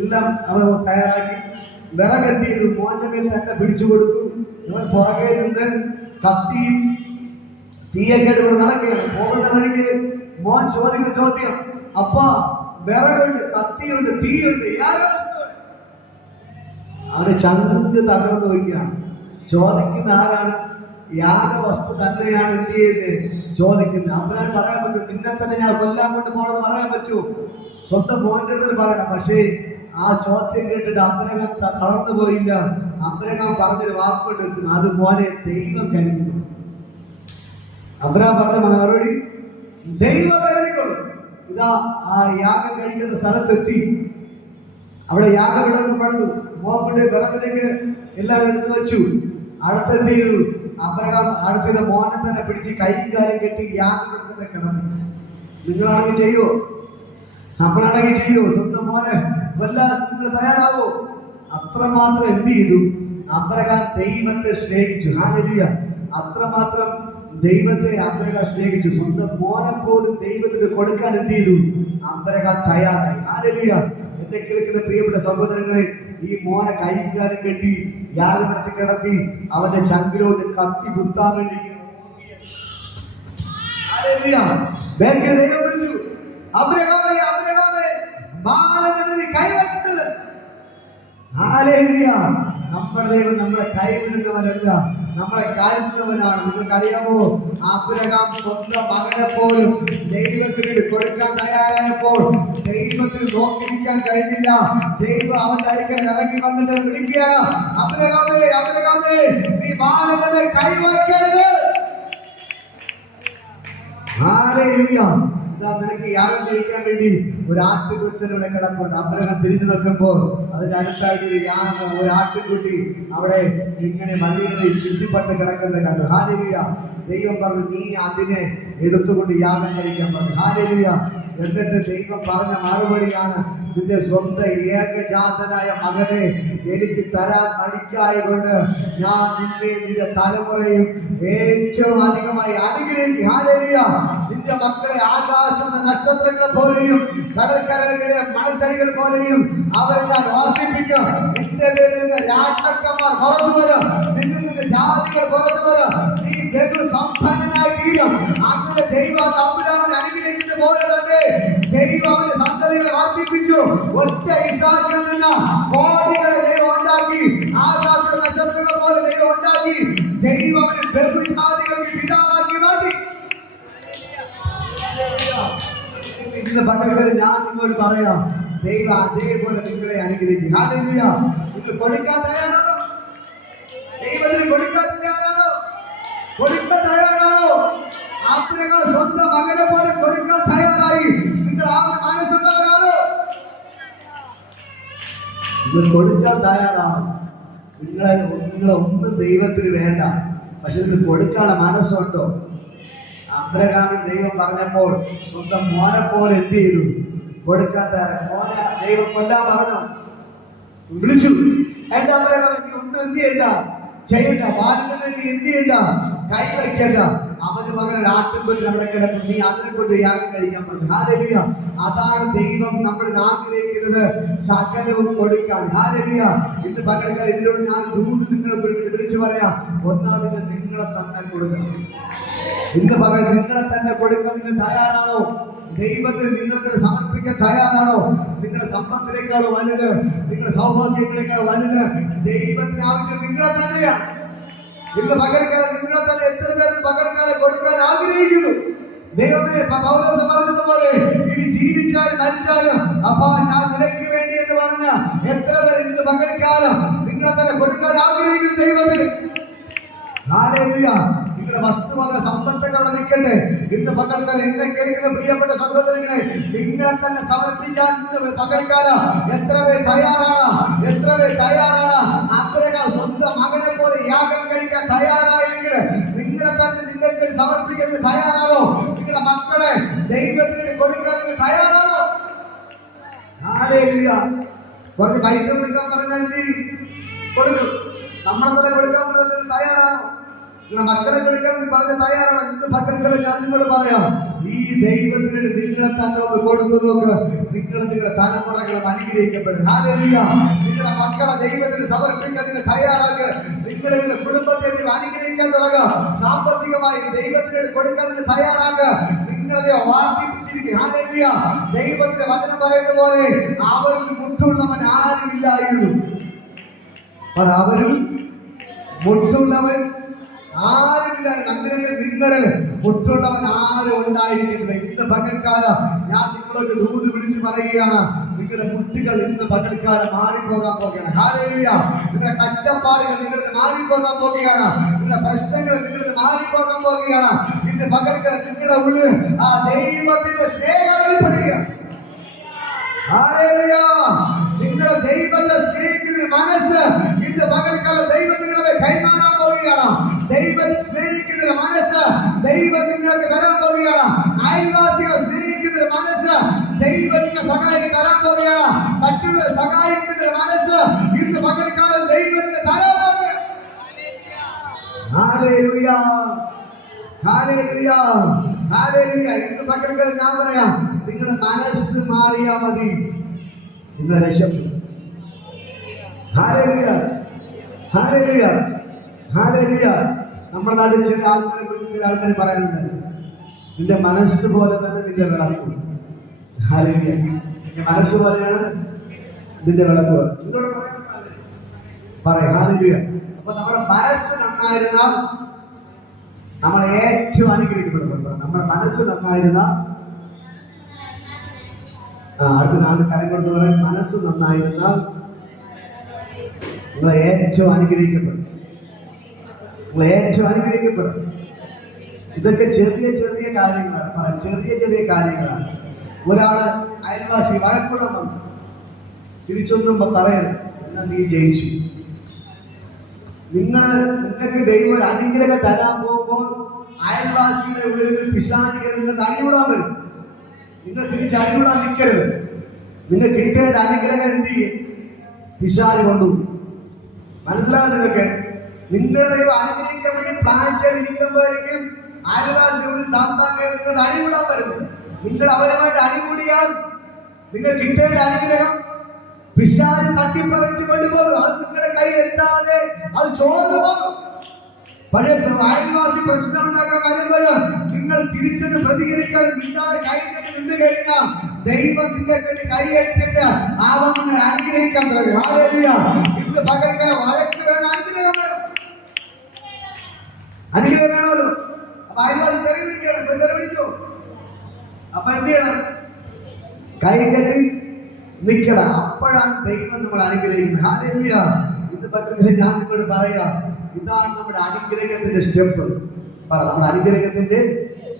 എല്ലാം അവൻ തയ്യാറാക്കി വിറകെത്തി ചെയ്തു. മോന്റെ മേൽ തന്നെ പിടിച്ചു കൊടുത്തു. ഇവൻ പുറകെ നിന്ന് കത്തിയും തീയൊക്കെ എടുക്കൊണ്ട് നടക്കുകയാണ്. പോകുന്ന വഴിക്ക് മോൻ ചോദിക്കുന്ന ചോദ്യം, അപ്പ വിറകുണ്ട്, കത്തിയുണ്ട്, തീയുണ്ട്, യാഗവസ്തുണ്ട്. അവന് ചങ്ക് തകർന്നു വയ്ക്കുകയാണ്. ചോദിക്കുന്ന ആരാണ്? യാഗവസ്തു തന്നെയാണ് എന്ത് ചെയ്യുന്നത്? ചോദിക്കുന്നത്. അവനാണ് പറയാൻ പറ്റുമോ? നിന്നെ തന്നെ ഞാൻ കൊല്ലാൻ കൊണ്ട് പോകണമെന്ന് പറയാൻ പറ്റുമോ? സ്വന്തം മോൻ്റെ അടുത്ത് പറയണം. പക്ഷേ ആ ചോദ്യം കേട്ടിട്ട് അബ്രഹാം തളർന്നു പോയില്ല. അബ്രഹാം പറഞ്ഞൊരു വാക്കെടുക്കുന്നു, അത് മോനെ ദൈവം കരുതുന്നു. അബ്രഹാം പറഞ്ഞ മറുപടി, ദൈവം കരുതിക്കൊള്ളും. ഇതാ ആ യാഗം കഴിക്കേണ്ട സ്ഥലത്തെത്തി. അവിടെ യാഗപീഠമൊക്കെ പണിതു. മോപ്പിന്റെ വിറകിലേക്ക് എല്ലാം എടുത്തു വെച്ചു. അടുത്തെന്ത് ചെയ്തു? അബ്രഹാം അടുത്ത മോനെ തന്നെ പിടിച്ച് കൈയും കാലും കെട്ടി യാഗപീഠത്തിന്റെ കിടന്നു. നിങ്ങളാണെങ്കിൽ ചെയ്യുമോ? നമ്മളാണെങ്കിൽ ചെയ്യുമോ? സ്വന്തം മോനെ കൊല്ലാൻ നിങ്ങൾ തയ്യാറാവോ? അത്രമാത്രം എന്ത് ചെയ്തു? അബ്രഹാം ദൈവത്തെ സ്നേഹിച്ചു. ഹാലലൂയ. അത്രമാത്രം ദൈവത്തെ അബ്രഹാം സ്നേഹിച്ചു. സ്വന്തം മോനെ പോലും ദൈവത്തിന് കൊടുക്കാൻ എന്ത് ചെയ്തു? അബ്രഹാം തയ്യാറായി. ഹാലലൂയ. എന്നെ കേൾക്കുന്ന പ്രിയപ്പെട്ട സഹോദരങ്ങളെ, ഈ മോനെ കൈകാലം കെട്ടി യാഗപീഠത്തിൽ കിടത്തി അവന്റെ ചങ്കിലോട്ട് കത്തി കുത്താൻ വേണ്ടി ദൈവം വിളിച്ചു. അബ്രഹാമേ അബ്രഹാമേ ബാലന്റെ മേൽ കൈവെക്കരുത്. ഹല്ലേലൂയ. നമ്മുടെ ദൈവം നമ്മളെ കൈവിടുന്നവനല്ല, നമ്മളെ കരുതുന്നവനാണ്. നിങ്ങൾക്കറിയാമോ, അബ്രഹാം സ്വന്തം മകനെ പോലും ദൈവത്തിന് കൊടുക്കാൻ തയ്യാറായപ്പോൾ ദൈവത്തിന് നോക്കിയിരിക്കാൻ കഴിഞ്ഞില്ല. ദൈവം അവന്റെ അടുക്കൽ ഇറങ്ങി വന്നിട്ട് വിളിക്കുകയാണ്, അബ്രഹാമേ അബ്രഹാമേ നീ ബാലന്റെ മേൽ കൈവെക്കരുത്. ഹല്ലേലൂയ. നിനക്ക് യാഗം കഴിക്കാൻ വേണ്ടി ഒരു ആട്ടുകുട്ടൻ ഇവിടെ കിടപ്പുണ്ട്. അബ്രഹാം തിരിഞ്ഞു നോക്കുമ്പോൾ അതിന്റെ അടുത്തായിട്ട് ഒരു ആട്ടുകുട്ടി അവിടെ ഇങ്ങനെ മതിലുകളിൽ ചുറ്റിപ്പട്ട് കിടക്കുന്നത് കണ്ടു. ഹല്ലേലൂയ. ദൈവം പറഞ്ഞു, നീ അതിനെ എടുത്തുകൊണ്ട് യാഗം കഴിക്കാൻ പറഞ്ഞു. ഹല്ലേലൂയ. എന്നിട്ട് ദൈവം പറഞ്ഞ മറുപടിയാണ്, നിന്റെ സ്വന്തം ഏകജാതനായ മകനെ എനിക്ക് തരാൻ മടിക്കായതുകൊണ്ട് ഞാൻ നിന്നെ നിന്റെ തലമുറയും ഏറ്റവും അധികമായി അനുഗ്രഹിക്കും. ഹല്ലേലൂയ. നിന്റെ മക്കളെ ആകാശത്തിലെ നക്ഷത്രങ്ങളെ പോലെയും കടൽക്കരകളിലെ മണൽത്തരികൾ പോലെയും അവരെ ഞാൻ വർദ്ധിപ്പിക്കും. നിന്റെ പേരിൽ നിന്ന് രാജാക്കന്മാർ പുറത്തു വരും, നിന്നിൽ നിന്ന് ജാതികൾ പുറത്തു വരും, നീ ബഹു സമ്പന്നനായി തീരും. അങ്ങനെ ദൈവം അബ്രഹാമിനെ അനുഗ്രഹിക്കുന്ന പോലെ തന്നെ ദൈവം അവന്റെ സന്തതികളെ വർദ്ധിപ്പിച്ചു. ഒറ്റ ഇസ്ഹാക്കിൽ നിന്ന് കോടികളെ ദൈവം ഉണ്ടാക്കി, ആകാശ നക്ഷത്രങ്ങളെ പോലെ ദൈവം ഉണ്ടാക്കി. ദൈവം അവനെ ബഹുജാതികൾക്ക് പിതാവാക്കി മാറ്റി. ഇന്ന് പകൽ ഞാൻ നിങ്ങളോട് പറയാം, ദൈവം അതേപോലെ നിങ്ങളെ അനുഗ്രഹിക്കും. ഹല്ലേലൂയ. നിങ്ങൾ കൊടുക്കാൻ തയ്യാറാണോ? ദൈവത്തിന് കൊടുക്കാൻ തയ്യാറാണോ? കൊടുക്കാൻ തയ്യാറാണോ? അബ്രഹാം സ്വന്തം മകനെ പോലെ കൊടുക്കാൻ തയ്യാറായി. നിങ്ങൾ ആ ഒരു മനസ്സുള്ളവരാണോ? നിങ്ങൾ കൊടുക്കാൻ തയ്യാറാണോ? നിങ്ങളെ ഒന്നും ദൈവത്തിന് വേണ്ട, പക്ഷെ നിങ്ങൾ കൊടുക്കാനുള്ള മനസ്സുണ്ടോ? അബ്രഹാമിന് ദൈവം പറഞ്ഞപ്പോൾ സ്വന്തം മോനെ പോലെ എന്ത് ചെയ്തു? കൊടുക്കാൻ തയ്യാറായി. മോനെ ദൈവം കൊല്ലാൻ പറഞ്ഞു, വിളിച്ചു. എന്റെ അബ്രഹാം നീ ഒന്നും എന്ത് ചെയ്യണ്ട, ചെയ്യണ്ട, ബാലിന്റെ മേൽ നീ എന്ത് ചെയ്യണ്ട, കൈ വയ്ക്കണ്ട. അവന് പകരം ആട്ടുംപറ്റി അവിടെ കിടക്കും, നീ അതിനെ കൊണ്ട് യാഗം കഴിക്കാൻ പറഞ്ഞു. ഹല്ലേലൂയ. അതാണ് ദൈവം നമ്മൾ ആഗ്രഹിക്കുന്നത്, സകലവും കൊടുക്കാൻ. ഹല്ലേലൂയ. ഇന്ന് പകൽക്കാലം ഇതിനോട് ഞാൻ നിങ്ങളെ വിളിച്ചു പറയാം, ഒന്നാമത് നിങ്ങളെ തന്നെ കൊടുക്കണം. ഇന്ന് പകൽ നിങ്ങളെ തന്നെ കൊടുക്കാൻ നിങ്ങൾ തയ്യാറാണോ? ദൈവത്തിന് നിങ്ങളെ സമർപ്പിക്കാൻ തയ്യാറാണോ? നിങ്ങളുടെ സമ്പത്തിനേക്കാൾ വലുത്, നിങ്ങളുടെ സൗഭാഗ്യങ്ങളെക്കാൾ വലുത് ദൈവത്തിന് ആവശ്യം നിങ്ങളെ തന്നെയാണ്. ഇന്ന് പകൽക്കാലം നിങ്ങളെ തന്നെ എത്ര പേർക്ക് പകൽക്കാലം കൊടുക്കാൻ ആഗ്രഹിക്കുന്നു? ദൈവമേ, പൗലോസ് പറഞ്ഞതുപോലെ ഇനി ജീവിച്ചാലും മരിച്ചാലും അപ്പാ ഞാൻ നിനക്ക് വേണ്ടി എന്ന് പറഞ്ഞ എത്ര പേർ ഇന്ന് പകൽക്കാലം നിങ്ങളെ തന്നെ കൊടുക്കാൻ ആഗ്രഹിക്കുന്നു ദൈവത്തിന്? ഹല്ലേലൂയ. നിങ്ങളുടെ വസ്തുവക സമ്പത്തൊക്കെ അവിടെ നിൽക്കട്ടെ. ഇന്ന് പകൽക്കാലം എന്നെ കേൾക്കുന്ന പ്രിയപ്പെട്ട സഹോദരങ്ങളെ, നിങ്ങളെ തന്നെ സമർപ്പിക്കാൻ ഇന്ന് പകൽക്കാലം എത്ര പേർ തയ്യാറാണ്? എത്ര പേർ തയ്യാറാണ്? അബ്രഹാം സ്വന്തം മകനെ പോലെ യാഗം കഴിക്കാൻ തയ്യാറായെങ്കിൽ നിങ്ങളെ തന്നെ നിങ്ങൾക്ക് സമർപ്പിക്കുന്നത് തയ്യാറാണോ? നിങ്ങളുടെ മക്കളെ ദൈവത്തിന് കൊടുക്കാൻ നിങ്ങൾ തയ്യാറാണോ? ഹല്ലേലൂയ. കുറച്ച് പൈസ കൊടുക്കാൻ പറഞ്ഞാൽ കൊടുക്കും. നമ്മളെ തന്നെ കൊടുക്കാൻ പറഞ്ഞാൽ തയ്യാറാണോ? നിങ്ങളുടെ മക്കളെ കൊടുക്കാൻ പറഞ്ഞ തയ്യാറാണ്? ഇന്ന് പകൽക്കാലം ഞാൻ നിങ്ങളോട് പറയാം, ഈ ദൈവത്തിന് നിങ്ങളെ തന്നെ ഒന്ന് കൊടുത്തു നോക്ക്. നിങ്ങളുടെ തലമുറകളും അനുഗ്രഹിക്കപ്പെടും. ഹല്ലേലൂയ. നിങ്ങളുടെ മക്കളെ ദൈവത്തിന് സമർപ്പിക്കാൻ നിങ്ങൾ തയ്യാറാക്കുക. നിങ്ങളുടെ കുടുംബത്തെ നിങ്ങൾ അനുഗ്രഹിക്കാൻ തുടങ്ങുക. സാമ്പത്തികമായി ദൈവത്തിനോട് കൊടുക്കാൻ നിങ്ങൾ തയ്യാറാക്കുക. നിങ്ങളെ വർദ്ധിപ്പിച്ചിരിക്കുക. ഹല്ലേലൂയ. ദൈവത്തിന്റെ വചനം പറയുന്ന പോലെ അവരിൽ മുട്ടുള്ളവൻ ആരുമില്ലായിരുന്നു. അവരിൽ മുട്ടുള്ളവൻ ആരുമില്ല. അങ്ങനെ നിങ്ങളിൽ മുട്ടുള്ളവൻ ആരും ഉണ്ടായിരിക്കുന്നില്ല. ഇന്ന് പകൽക്കാലം ഞാൻ നിങ്ങളൊരു ദൂത് വിളിച്ചു പറയുകയാണ്, നിങ്ങളുടെ മുട്ടുകൾ ഇന്ന് പകൽക്കാലം മാറിപ്പോകാൻ പോകുകയാണ്. ഹല്ലേലൂയ. നിങ്ങളുടെ കഷ്ടപ്പാടുകൾ നിങ്ങളുടെ മാറിപ്പോകാൻ പോകുകയാണ്. നിങ്ങളുടെ പ്രശ്നങ്ങൾ നിങ്ങളുടെ മാറിപ്പോകാൻ പോകുകയാണ്. ഇന്ന് പകൽക്കാലം നിങ്ങളുടെ ഉള്ളിൽ ആ ദൈവത്തിന്റെ സ്നേഹം വെളിപ്പെടുകയാണ്. ഹല്ലേലൂയ. നിങ്ങളുടെ ദൈവത്തെ സ്നേഹിക്കുന്ന മനസ്സ് ഇന്ന് പകൽക്കാലം ദൈവം നിങ്ങളെ കൈമാറാൻ പോവുകയാണ്. ദൈവത്തെ സ്നേഹിക്കുന്ന മനസ്സ് ദൈവം നിങ്ങൾക്ക് തരാൻ പോവുകയാണ്. അയൽവാസികളെ സ്നേഹിക്കുന്ന മനസ്സ് ദൈവം നിങ്ങൾക്ക് സഹായം തരാൻ പോവുകയാണ്. മറ്റുള്ളവരെ സഹായിക്കുന്ന മനസ്സ് ഇന്ന് പകൽക്കാലം ദൈവം നിങ്ങൾക്ക് തരാൻ പോവുകയാണ്. ഹല്ലേലൂയ. ഹല്ലേലൂയ. ഹല്ലേലൂയ. ഇന്ന് പകൽക്കാലം ഞാൻ പറയാം, നിങ്ങളുടെ മനസ്സ് മാറിയാ മതി, നിങ്ങൾ രക്ഷപ്പെടും. ഹല്ലേലൂയ. ഹല്ലേലൂയ. ഹല്ലേലൂയ. നമ്മുടെ നാട്ടിൽ ചില ആൾക്കാരെ കുറിച്ച് ചില ആൾക്കാർ പറയാനുണ്ട്, നിന്റെ മനസ്സ് പോലെ തന്നെ നിന്റെ വിളക്കും. ഹല്ലേലൂയ. എന്റെ മനസ്സ് പറയാണ് ഇതിന്റെ വിളക്ക്. നിങ്ങളോട് പറയാം. ഹല്ലേലൂയ. അപ്പൊ നമ്മുടെ മനസ്സ് നന്നായിരുന്നാൽ നമ്മൾ ഏറ്റവും അനുഗ്രഹിക്കപ്പെടും. നമ്മുടെ മനസ്സ് നന്നായിരുന്ന അടുത്ത നാട് കരം കൊടുത്ത് പറയാൻ, മനസ്സ് നന്നായിരുന്നാൽ നിങ്ങൾ ഏറ്റവും അനുഗ്രഹിക്കപ്പെടും. നിങ്ങൾ ഏറ്റവും അനുഗ്രഹിക്കപ്പെടും. ഇതൊക്കെ ചെറിയ ചെറിയ കാര്യങ്ങളാണ്. പറയാം, ചെറിയ ചെറിയ കാര്യങ്ങളാണ്. ഒരാള് അയൽവാസി വഴക്കൂടാൻ വന്നു, തിരിച്ചൊന്നും പറയരുത്, എന്നാ നീ ജയിച്ചു. നിങ്ങൾക്ക് ദൈവം ഒരു അനുഗ്രഹം തരാൻ പോകുമ്പോൾ അയൽവാസിയുടെ ഉള്ളിൽ നിന്ന് പിശാചികൾ നിങ്ങൾക്ക് അടികൂടാൻ വരും. നിങ്ങൾ തിരിച്ച് അടികൂടാൻ നിൽക്കരുത്. നിങ്ങൾ കിട്ടേണ്ട അനുഗ്രഹം എന്ത് ചെയ്യും? പിശാച് കൊണ്ടുപോകും. മനസ്സിലാകും നിങ്ങൾക്ക്? നിങ്ങളുടെ ദൈവം അനുഗ്രഹിക്കാൻ വേണ്ടി പ്ലാൻ ചെയ്തിരിക്കുമ്പോഴേക്കും അയൽവാസിയുടെ സാത്താൻ കയറി നിങ്ങൾ അടികൂടാൻ വരുന്നു. നിങ്ങൾ അവരുമായിട്ട് അടികൂടിയാൽ നിങ്ങൾ കിട്ടേണ്ട അനുഗ്രഹം പിശാച് തട്ടിപ്പറിച്ച് കൊണ്ടുപോകും. അത് നിങ്ങളുടെ കയ്യിൽ എത്താതെ അത് ചോർന്നു പോകും. പഴയ അയൽവാസി പ്രശ്നം ഉണ്ടാക്കാൻ വരുമ്പോൾ നിങ്ങൾ തിരിച്ചത് പ്രതികരിക്കാതെ മിണ്ടാതെ കൈ കെട്ടി നിന്ന് കഴിഞ്ഞാൽ ദൈവം നിങ്ങൾക്ക് കൈ എടുത്തിട്ട് ആവാൻ നിങ്ങളെ അനുഗ്രഹിക്കാൻ തുടങ്ങും. ഹല്ലേലൂയ. ഇന്ന് പകൽക്കാലം വഴക്ക് വേണം, അനുഗ്രഹം വേണം. അനുഗ്രഹം വേണമല്ലോ. അപ്പൊ അയൽവാസി തെറി വിളിക്കണം. തെറി വിളിക്കോ? അപ്പൊ എന്ത് ചെയ്യണം? കൈ കെട്ടി നിൽക്കണം. അപ്പോഴാണ് ദൈവം നമ്മൾ അനുഗ്രഹിക്കുന്നത്. ഹല്ലേലൂയ. ഇന്ന് പകൽക്കാലം ഞാൻ നിങ്ങളോട് പറയാം, ഇതാണ് നമ്മുടെ അനുഗ്രഹത്തിന്റെ സ്റ്റെപ്പ്. നമ്മുടെ അനുഗ്രഹത്തിന്റെ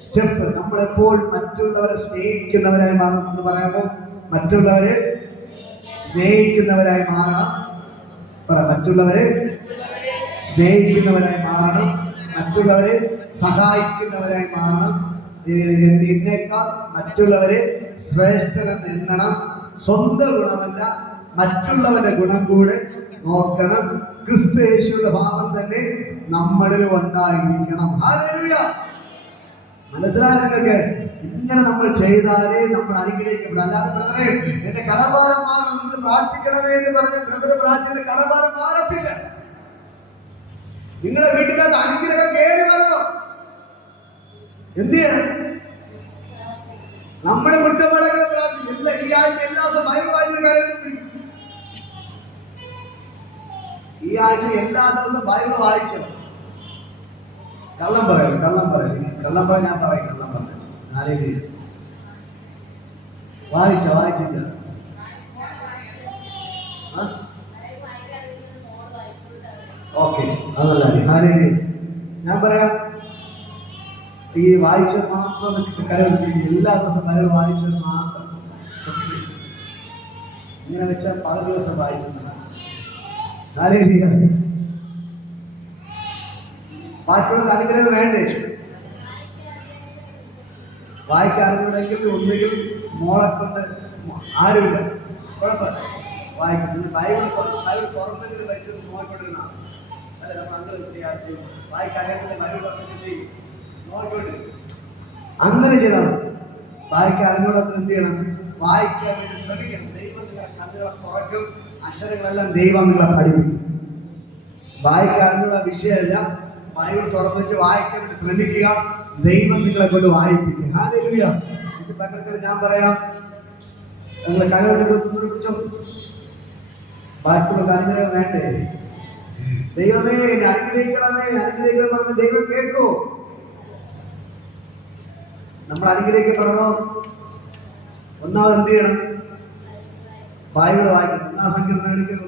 സ്റ്റെപ്പ്. നമ്മളെപ്പോൾ മറ്റുള്ളവരെ സ്നേഹിക്കുന്നവരായി മാറണം എന്ന് പറയുമ്പോൾ, മറ്റുള്ളവരെ സ്നേഹിക്കുന്നവരായി മാറണം. മറ്റുള്ളവരെ സ്നേഹിക്കുന്നവരായി മാറണം. മറ്റുള്ളവരെ സഹായിക്കുന്നവരായി മാറണം. എന്നേക്കാൾ മറ്റുള്ളവരെ ശ്രേഷ്ഠരെന്ന് എണ്ണണം. സ്വന്തം ഗുണമല്ല, മറ്റുള്ളവരുടെ ഗുണം കൂടെ നോക്കണം. ക്രിസ്തു യേശുവിന്റെ ഭാവം തന്നെ നമ്മളിൽ ഉണ്ടായിരിക്കണം. ഹല്ലേലൂയ. മനസ്സിലായി നിങ്ങൾക്ക്? ഇങ്ങനെ നമ്മൾ ചെയ്താലേ നമ്മൾ അനുഗ്രഹിക്കപ്പെടും. അല്ലാതെ ബ്രദറെ എന്റെ കടഭാരം മാറണമെന്ന് പ്രാർത്ഥിക്കണമേ എന്ന് പറഞ്ഞ് ബ്രദർ പ്രാർത്ഥിച്ചിട്ട് കടഭാരം മാറത്തില്ല. നിങ്ങളുടെ വീട്ടിനകത്ത് അനുഗ്രഹം കയറി വരണോ? എന്ത് ചെയ്യണം? നമ്മുടെ കുറ്റപ്പാടുകളെ പ്രാർത്ഥിക്കും. ഈ ആഴ്ച എല്ലാ ദിവസവും ബൈബിൾ വായിക്കുന്ന കാര്യങ്ങളും ഈ ആഴ്ച എല്ലാ ദിവസവും ബൈബിൾ വായിച്ചു. കള്ളം പറയരുത്. കള്ളം ഞാൻ പറയും. കള്ളം പറയും. ഹല്ലേലൂയ. വായിച്ചില്ല. ഓക്കെ, അതല്ല. ഹല്ലേലൂയ. ഞാൻ പറയാം, ഈ വായിച്ചത് മാത്രം കരവിൽ എല്ലാ ദിവസവും ബൈബിൾ വായിച്ചത് മാത്രം ഇങ്ങനെ വെച്ചാൽ പല ദിവസം വായിക്കുന്നതാണ്. ബാക്കിയുള്ള അനുഗ്രഹം വേണ്ടേ? വായിക്കാറുണ്ടെങ്കിൽ ഒന്നുകിൽ മോളെ കൊണ്ട് ആരുമില്ല, കുഴപ്പമില്ല, വായിക്കും. ബൈബിൾ തുറന്നെങ്കിലും വെച്ച് നോക്കിക്കൊണ്ടിരുന്ന അല്ലെ നമ്മൾ അങ്ങനെ വായിക്കാറിയത്തില്ല. ബൈബിൾ തുറന്നിട്ട് നോക്കിക്കൊണ്ടിരിക്കും. അങ്ങനെ ചെയ്താൽ വായിക്കാറിനോടൊപ്പം എന്ത് ചെയ്യണം? വായിക്കാൻ വേണ്ടി ശ്രമിക്കണം. ദൈവം നിങ്ങളുടെ കണ്ണുകളെ തുറക്കും. അക്ഷരങ്ങളെല്ലാം ദൈവം നിങ്ങളെ പഠിപ്പിക്കും. വായിക്കാറിനുള്ള വിഷയമല്ല. ബൈബിൾ തുറന്നു വെച്ച് വായിക്കാൻ വേണ്ടി ശ്രമിക്കുക. ദൈവം നിങ്ങളെ കൊണ്ട് വായിപ്പിക്കും. ഹല്ലേലൂയ. ഇത് പകർക്കൽ ഞാൻ പറയാം, നിങ്ങളെ കരവെടുത്ത് പിടിച്ചോ. ബാക്കിയുള്ള അനുഗ്രഹം വേണ്ടേ? ദൈവമേ എന്നെ അനുഗ്രഹിക്കണമേ, അനുഗ്രഹിക്കണം പറഞ്ഞ ദൈവം കേൾക്കൂ. നമ്മൾ അനുഗ്രഹിക്കപ്പെടണോ? ഒന്നാമത് എന്ത് ചെയ്യണം? ബൈബിൾ വായിക്കണം. ഒന്നാം സങ്കീർത്തനം എടുക്കുക.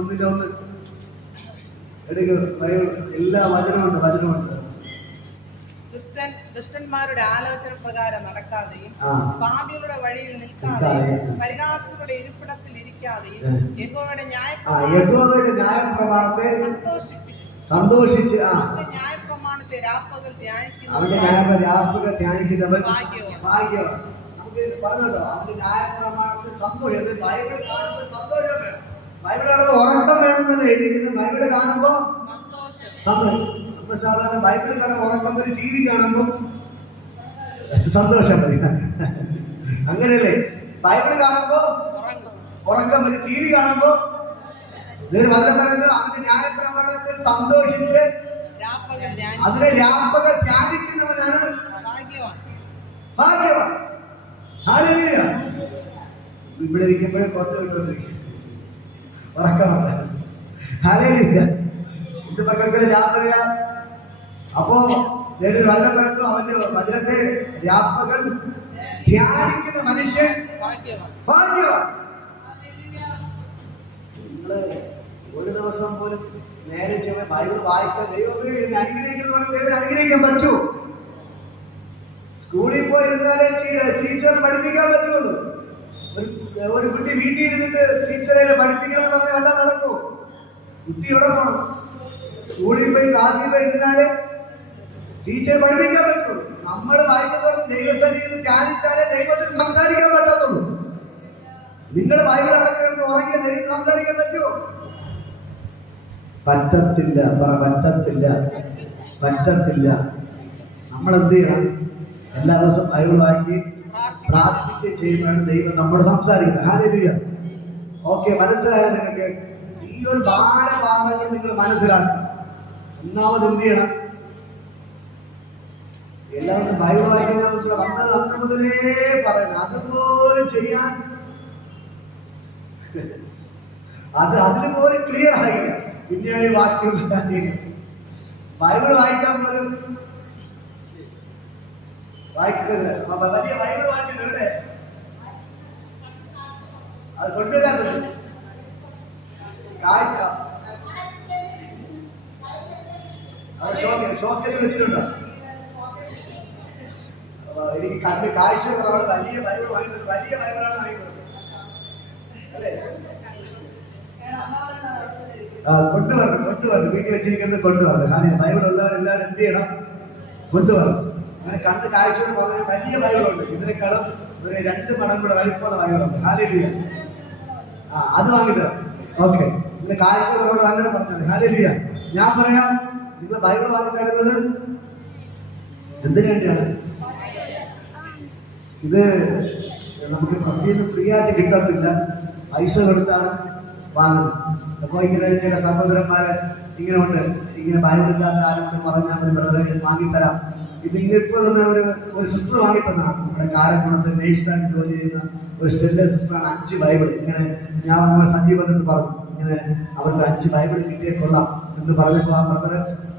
ഒന്നിന്റെ 1 എടുക്കുക. ബൈബിൾ എല്ലാ വചനമുണ്ട്. ദുഷ്ടന്മാരുടെ ആലോചന പ്രകാരം നടക്കാതെയും പാപികളുടെ വഴിയിൽ നിൽക്കാതെയും പരിഹാസികളുടെ ഇരിപ്പിടത്തിൽ ഇരിക്കാതെയും യഹോവയുടെ ന്യായപ്രമാണത്തെ സന്തോഷിച്ച് ന്യായപ്രമാണത്തെ രാപ്പകൽ ധ്യാനിക്കുന്നവൻ ഭാഗ്യവാൻ. നമുക്ക് പറഞ്ഞല്ലോ, അവന്റെ ന്യായപ്രമാണത്തെ സന്തോഷം. ബൈബിൾ കാണുമ്പോൾ സന്തോഷം വേണം. ബൈബിൾ കാണുമ്പോൾ ഉറക്കം വേണമെന്നല്ല എഴുതിയിരിക്കുന്നത്. ബൈബിൾ കാണുമ്പോൾ സന്തോഷം. അപ്പൊ സാധാരണ ബൈബിൾ കാണുമ്പോൾ ഉറക്കം വരും, TV കാണുമ്പോൾ സന്തോഷം വരും. അങ്ങനെയല്ലേ? ബൈബിൾ കാണുമ്പോൾ ഉറക്കം വരും, TV കാണുമ്പോൾ വചനം പറയുന്നത് അവന്റെ ന്യായപ്രമാണത്തിൽ സന്തോഷിച്ച് അതിനെ രാപ്പകൽ ധ്യാനിക്കുന്നവനാണ് ഭാഗ്യവാൻ. ഹല്ലേലൂയ. ഇവിടെ ഇരിക്കുമ്പോഴേ കൊത്ത വിട്ടുകൊണ്ടിരിക്കും, ഉറക്കമല്ല. ഹല്ലേലൂയ. ഇത് മക്കൾക്ക് ഞാൻ പറയാം. അപ്പോ വചനം പറഞ്ഞു, അവന്റെ വചനത്തെ രാപ്പകൾ ധ്യാനിക്കുന്ന മനുഷ്യൻ ഭാഗ്യവാൻ. ഭാഗ്യവാൻ. നിങ്ങള് ഒരു ദിവസം പോലും നേരെ ചെന്ന് ബൈബിൾ വായിക്കാൻ ദൈവമേ എന്നെ അനുഗ്രഹിക്കുന്നു പറഞ്ഞാൽ ദൈവം അനുഗ്രഹിക്കാൻ പറ്റുമോ? സ്കൂളിൽ പോയി ഇരുന്നാലേ ടീച്ചർ പഠിപ്പിക്കാൻ പറ്റുള്ളൂ. ഒരു കുട്ടി വീട്ടിൽ ഇരുന്നിട്ട് ടീച്ചറെ പഠിപ്പിക്കണം എന്ന് പറഞ്ഞാൽ വല്ല നടക്കുമോ? കുട്ടി എവിടെ പോകണം? സ്കൂളിൽ പോയി ക്ലാസ്സിൽ പോയി ഇരുന്നാലേ ടീച്ചർ പഠിപ്പിക്കാൻ പറ്റുള്ളൂ. നമ്മൾ ബൈബിൾ തുറന്ന് ദൈവസന്നിധിയിൽ ധ്യാനിച്ചാലേ ദൈവത്തിന് സംസാരിക്കാൻ പറ്റത്തുള്ളൂ. നിങ്ങൾ ബൈബിൾ അടച്ചിരുന്ന് ഉറങ്ങിയ ദൈവം സംസാരിക്കാൻ പറ്റുമോ? പറ്റത്തില്ല. പറ പറ്റത്തില്ല, പറ്റത്തില്ല. നമ്മൾ എന്ത് ചെയ്യണം? എല്ലാ ദിവസവും ബൈബിൾ വായിക്കി പ്രാർത്ഥിക്കുകയും ചെയ്യുമ്പോഴാണ് ദൈവം നമ്മോട് സംസാരിക്കുന്നത്. ഹല്ലേലൂയ. ഓക്കെ, മനസ്സിലായത് നിങ്ങൾക്ക്? ഈ ഒരു ഭാഗങ്ങൾ നിങ്ങൾ മനസ്സിലാക്കണം. ഒന്നാമത് എന്ത് ചെയ്യണം? എല്ലാ ദിവസവും ബൈബിൾ വായിക്കുന്നത് വന്നത് അന്ന് മുതലേ പറയണം. അതുപോലെ ചെയ്യാൻ അതിന് പോലും ക്ലിയർ ആയില്ല. പിന്നെയാണ് ഈ വാക്യം ബൈബിൾ വായിക്കാൻ പോലും വായിക്കുന്നില്ല. വലിയ ബൈബിൾ വായിക്കുന്നുണ്ട്, അത് കൊണ്ടുവരാത്തത് കാഴ്ച ഷോക്കേസ് വെച്ചിട്ടുണ്ടോ? എനിക്ക് കണ്ട് കാഴ്ച കുറവാണ്. വലിയ ബൈബിൾ വാങ്ങിക്കുന്നത്, വലിയ ബൈബിളാണ് വാങ്ങിക്കുന്നത് അല്ലേ? കൊണ്ടുവരണം വീട്ടിൽ വെച്ചിരിക്കുന്നത് കൊണ്ടുവരണം. കാരണം ബൈബിൾ ഉള്ളവരെല്ലാവരും എന്ത് ചെയ്യണം? കൊണ്ടുവരണം. അങ്ങനെ കണ്ട് കാഴ്ചയോട് പറഞ്ഞ വലിയ ബൈബിളുണ്ട്. ഇതിനേക്കാളും ഒരു 2 മടങ്ങ് കൂടെ വലിപ്പമുള്ള ബൈബിളുണ്ട്. ഹല്ലേലൂയ. അത് വാങ്ങിത്തരാം. ഓക്കെ, ഇതിന്റെ കാഴ്ച കുറവുള്ളത് അങ്ങനെ പറഞ്ഞത്. ഹല്ലേലൂയ. ഞാൻ പറയാം, നിങ്ങൾ ബൈബിൾ വാങ്ങിത്തരുന്നത് എന്തിനു വേണ്ടിയാണ്? ഇത് നമുക്ക് പ്രസിദ്ധ ഫ്രീ ആയിട്ട് കിട്ടത്തില്ല, പൈസ കൊടുത്താണ് വാങ്ങുന്നത്. അപ്പോൾ ഇങ്ങനെ ചില സഹോദരന്മാരെ ഇങ്ങനെ ഉണ്ട്, ഇങ്ങനെ ബൈബിൾ ഇല്ലാത്ത ആരോട് പറഞ്ഞാൽ ഒരു ബ്രദറെ വാങ്ങിത്തരാം. ഇതിപ്പോൾ തന്നെ ഒരു സിസ്റ്റർ വാങ്ങിത്തന്നാണ്. നമ്മുടെ കാരക്കുളത്ത് നേഴ്സായിട്ട് ജോലി ചെയ്യുന്ന ഒരു സ്റ്റെല്ല സിസ്റ്ററാണ്. 5 ബൈബിൾ ഇങ്ങനെ ഞാൻ നമ്മുടെ സജീവനോട് പറഞ്ഞു, ഇങ്ങനെ അവർക്ക് 5 ബൈബിൾ കിട്ടിയേ കൊള്ളാം എന്ന് പറഞ്ഞപ്പോൾ ആ ബ്രദർ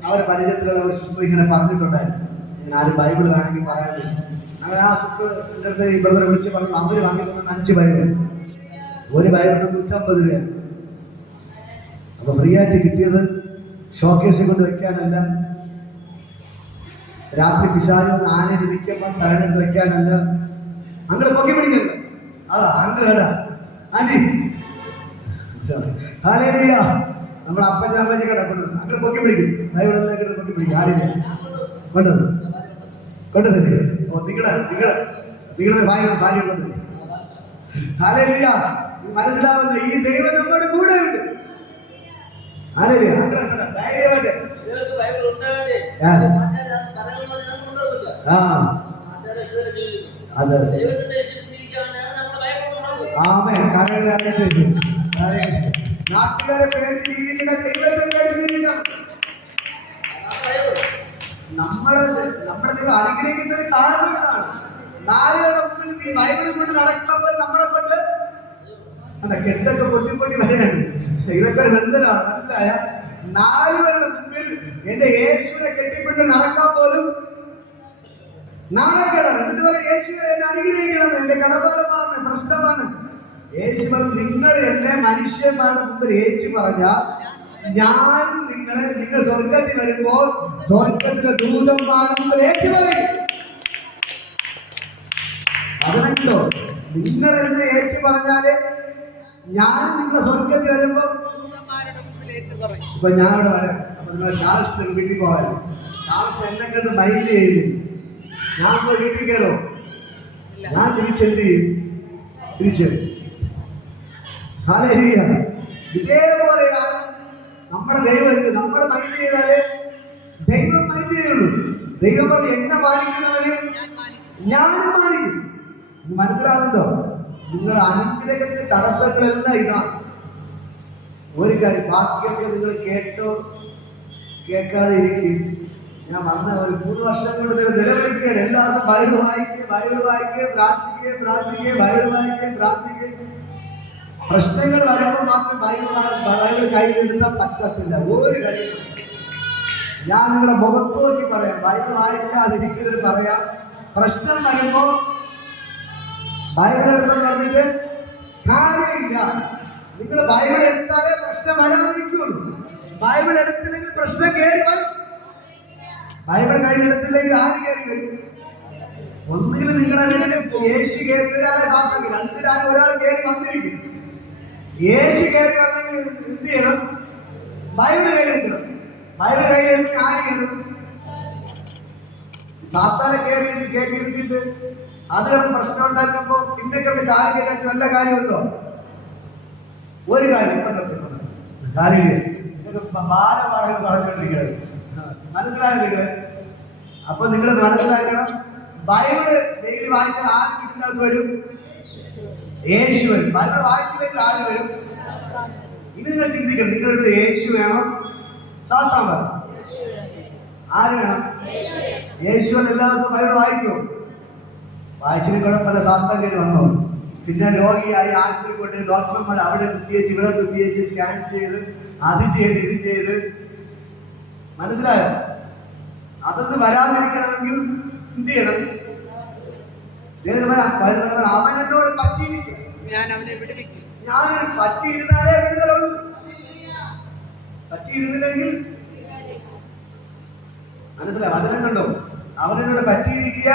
അവരെ പരിചയത്തിലുള്ള ഒരു സിസ്റ്റർ ഇങ്ങനെ പറഞ്ഞിട്ടുണ്ടായിരുന്നു, ഇങ്ങനെ ആരും ബൈബിൾ വേണമെങ്കിൽ പറയാൻ പറ്റും. അങ്ങനെ ആ സിസ്റ്ററിൻ്റെ അടുത്ത് ഈ ബ്രദറെ വിളിച്ച് പറഞ്ഞു, അവർ വാങ്ങി തന്ന 5 ബൈബിൾ, ഒരു ബൈബിളിന് 150 രൂപയാണ്. അപ്പൊ ഫ്രീ ആയിട്ട് കിട്ടിയത് ഷോക്കേസിൽ കൊണ്ട് വെക്കാനല്ല, രാത്രി പിശാച് ആനയുടെ നിൽക്കുമ്പോൾ തലനെടുത്ത് വെക്കാനല്ല, അങ്ങനെ പൊക്കി പിടിക്കരുത്. അങ്ങനെ ആന്റി ഹല്ലേലൂയ. നമ്മൾ അപ്പച്ചനമ്മച്ചി കിടക്കുന്നത് അങ്ങനെ പൊക്കി പിടിക്കും, ബൈബിളെല്ലാം കിടന്ന് പൊക്കി പിടിക്കും. ആരില്ല കൊണ്ടത് കൊണ്ടതല്ലേ? ഓ നിങ്ങളെ ഭാര്യ എടുത്തത്. ഹല്ലേലൂയ. മനസ്സിലാവുന്ന ഈ ദൈവം നമ്മുടെ കൂടെ ഉണ്ട്. ആരല്ലേ ധൈര്യമായിട്ട് അത് നാട്ടുകാരെ പേര് ജീവിക്കുന്ന ദൈവത്തെ കേട്ട് ജീവിക്കണം. നമ്മളെ ദൈവം അനുഗ്രഹിക്കുന്നത് കാണുന്നതാണ്. 4 മുമ്പിൽ നീ ബൈബിളിൽ കൊണ്ട് നടക്കുമ്പോൾ നമ്മളെ കൊണ്ട് കെട്ടൊക്കെ പൊട്ടി വരാണ്. ഇതൊക്കെ ഒരു ബന്ധനാണ്, മനസ്സിലായ? 4 പേരുടെ മുമ്പിൽ എന്റെ യേശുവിനെ കെട്ടിപ്പിടിച്ച് നടക്കാൻ പോലും നാണക്കേടാണ്. എന്നിട്ട് പറയും യേശുവെ എന്നെ അനുഗ്രഹിക്കണം, എന്റെ കടഭാരമാണ്, പ്രശ്നമാണ്. യേശു പറഞ്ഞു, നിങ്ങൾ എന്നെ മനുഷ്യന്മാരുടെ മുമ്പിൽ യേശു പറഞ്ഞാൽ ഞാനും നിങ്ങൾ സ്വർഗത്തിൽ വരുമ്പോൾ സ്വർഗത്തിലെ ദൂതന്മാരുടെ മുമ്പിൽ യേശു പറയും. അതിനുണ്ടോ? നിങ്ങൾ എന്നെ യേശു പറഞ്ഞാല് ഞാനും നിങ്ങളെ സ്വർഗത്തിൽ വരുമ്പോ ഇപ്പൊ ഞാനിവിടെ വരാം. അപ്പൊ നിങ്ങൾ ഷാർസിന്റെ വീട്ടിൽ പോകാനോ? ഷാർസ് എന്നെ കണ്ട് മൈൻഡ് ചെയ്ത് ഞാൻ ഇപ്പൊ വീട്ടിൽ കയറോ? ഞാൻ തിരിച്ചെന്ത് ചെയ്യും? തിരിച്ചു ഇതേപോലെയാണ് നമ്മുടെ ദൈവം. നമ്മൾ മൈൻഡ് ചെയ്താലേ ദൈവം മൈൻഡ് ചെയ്യുള്ളൂ. ദൈവം പറഞ്ഞ് എന്നെ മാനിക്കുന്നവരും ഞാനും മാനിക്കും. മനസ്സിലാവുന്നുണ്ടോ? നിങ്ങൾ അനുഗ്രഹത്തിന്റെ തടസ്സങ്ങളെല്ലാം ഇതാണ്. ഒരു കാര്യം, ബാക്കിയൊക്കെ നിങ്ങൾ കേട്ടോ കേൾക്കാതെ ഇരിക്കും. ഞാൻ വന്ന ഒരു 3 വർഷം കൊണ്ട് നിലവിളിക്കുകയാണ്. എല്ലാ ദിവസവും ബൈബിൾ വായിക്കുക, പ്രാർത്ഥിക്കുക, ബൈബിൾ വായിക്കുക, പ്രാർത്ഥിക്കുക. പ്രശ്നങ്ങൾ വരുമ്പോൾ മാത്രം ബൈബിൾ കയ്യിലെടുത്താൽ പറ്റത്തില്ല. ഒരു കഴിയും ഞാൻ നിങ്ങളുടെ മുഖത്ത് നോക്കി പറയാം, ബൈബിൾ വായിക്കാതിരിക്കുന്നതിന് പറയാം. പ്രശ്നം വരുമ്പോ ബൈബിൾ എടുത്തെന്ന് പറഞ്ഞിട്ട് കാര്യമില്ല. നിങ്ങൾ ബൈബിൾ എടുത്താലേ പ്രശ്നം വരാതിരിക്കുള്ളൂ. ബൈബിൾ എടുത്തില്ലെങ്കിൽ പ്രശ്നം കയറി വരും. ബൈബിൾ കയ്യിലെടുത്തില്ലെങ്കിൽ ആര് കയറി വരും? ഒന്നുകിൽ നിങ്ങളുടെ വീട്ടിൽ യേശു കയറി ഒരാളെ സാധിക്കും, രണ്ടിലാണ് ഒരാൾ കയറി വന്നിരിക്കും. യേശു കയറി വന്നെങ്കിൽ എന്ത് ചെയ്യണം? ബൈബിൾ കയ്യിലെടുക്കണം. ബൈബിൾ കയ്യിലെടുത്ത് ആര് കയറും? സാത്താനെ കയറി ഇരുത്തിയിട്ട് അത് കിടന്ന് പ്രശ്നം ഉണ്ടാക്കുമ്പോ പിന്നെ കിടന്ന് കാര്യം കേട്ടിട്ട് വല്ല കാര്യമുണ്ടോ? ഒരു കാര്യം കാര്യമില്ല. നിങ്ങൾക്ക് ബാലപാഠങ്ങൾ പറഞ്ഞുകൊണ്ടിരിക്കുന്നത് മനസ്സിലായോ നിങ്ങള്? അപ്പൊ നിങ്ങൾ മനസ്സിലാക്കണം, ബൈബിള് ഡെയിലി വായിച്ചാൽ ആര് കിട്ടുന്നത് വരും? യേശു വരും. ബൈബിൾ വായിച്ചില്ലെങ്കിൽ ആര് വരും? ഇനി നിങ്ങൾ ചിന്തിക്കണം, നിങ്ങളുടെ യേശു വേണം, സാത്താൻ വേണം? ആര് വേണം? യേശു എല്ലാ ദിവസവും ബൈബിൾ വായിക്കും. വായിച്ചിന് കുഴപ്പമില്ല, സാത്താൻ കയറി വന്നോ. പിന്നെ രോഗിയായി ആശുപത്രി കൊണ്ട് ഡോക്ടർമാർ അവിടെ കുത്തിയേച്ച് ഇവിടെ കുത്തിയേച്ച് സ്കാൻ ചെയ്ത് അത് ചെയ്ത് ഇത് ചെയ്ത്, മനസ്സിലായോ? അതൊന്നും വരാതിരിക്കണമെങ്കിൽ എന്ത് ചെയ്യണം? അവൻ എന്നോട് പറ്റിയിരിക്കുക, ഞാൻ അവനെ വിടുവിക്കും. ഞാൻ പറ്റിയിരുന്നാലേ വിടുതലുള്ളൂ. പറ്റിയിരുന്നില്ലെങ്കിൽ മനസ്സിലായോ? വചനം കണ്ടോ? അവനോട് പറ്റിയിരിക്കുക,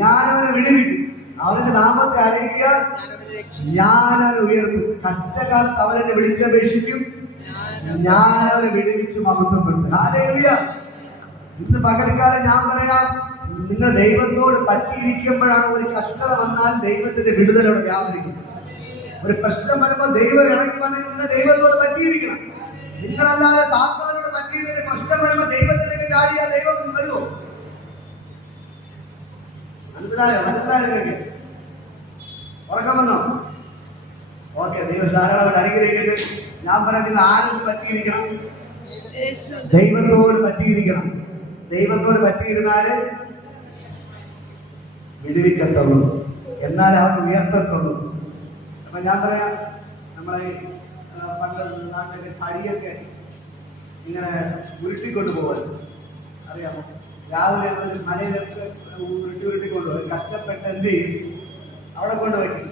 ഞാൻ അവനെ വിടുവിക്കും. അവന്റെ നാമത്തെ അറിയിക്കുക, ഞാൻ അവനെ ഉയർത്തും. കഷ്ടകാലത്ത് അവനെ വിളിച്ചപേക്ഷിക്കും, ഞാൻ അവനെ വിടുവിച്ചു മഹത്വപ്പെടുത്തും. ഹല്ലേലൂയ. ഇന്ന് പകൽക്കാലം ഞാൻ പറയാം, നിങ്ങൾ ദൈവത്തോട് പറ്റിയിരിക്കുമ്പോഴാണ് ഒരു കഷ്ടത വന്നാൽ ദൈവത്തിന്റെ വിടുതലോടെ വ്യാപരിക്കുന്നത്. ഒരു പ്രശ്നം വരുമ്പോൾ ദൈവം ഇറങ്ങി വന്ന് നിങ്ങൾ ദൈവത്തോട് പറ്റിയിരിക്കണം. നിങ്ങളല്ലാതെ സാത്താനോട് പറ്റിയിരുന്ന പ്രശ്നം വരുമ്പോൾ ദൈവത്തിലേക്ക് ചാടിയാൽ ദൈവം വരുമോ? മനസ്സിലായോ? നിങ്ങൾക്ക് ഉറക്കം വന്നോ? ഓക്കെ, ദൈവം ധാരാളം അനുഗ്രഹിക്കട്ടെ. ഞാൻ പറയാം, നിങ്ങൾ ആരോട് പറ്റിയിരിക്കണം? ദൈവത്തോട് പറ്റിയിരിക്കണം. ദൈവത്തോട് പറ്റിയിരുന്നാല് വിടുവിക്കത്തുള്ളൂ, എന്നാൽ അവൻ ഉയർത്തത്തുള്ളൂ. അപ്പൊ ഞാൻ പറയാം, നമ്മളെ പണ്ട് നാട്ടിലൊക്കെ തടിയൊക്കെ ഇങ്ങനെ ഉരുട്ടിക്കൊണ്ട് പോകാൻ അറിയാമോ? രാവിലെ മലയിലൊക്കെ ഉരുട്ടിക്കൊണ്ടുപോകും. കഷ്ടപ്പെട്ട് എന്ത് ചെയ്യും? അവിടെ കൊണ്ടുവയ്ക്കും.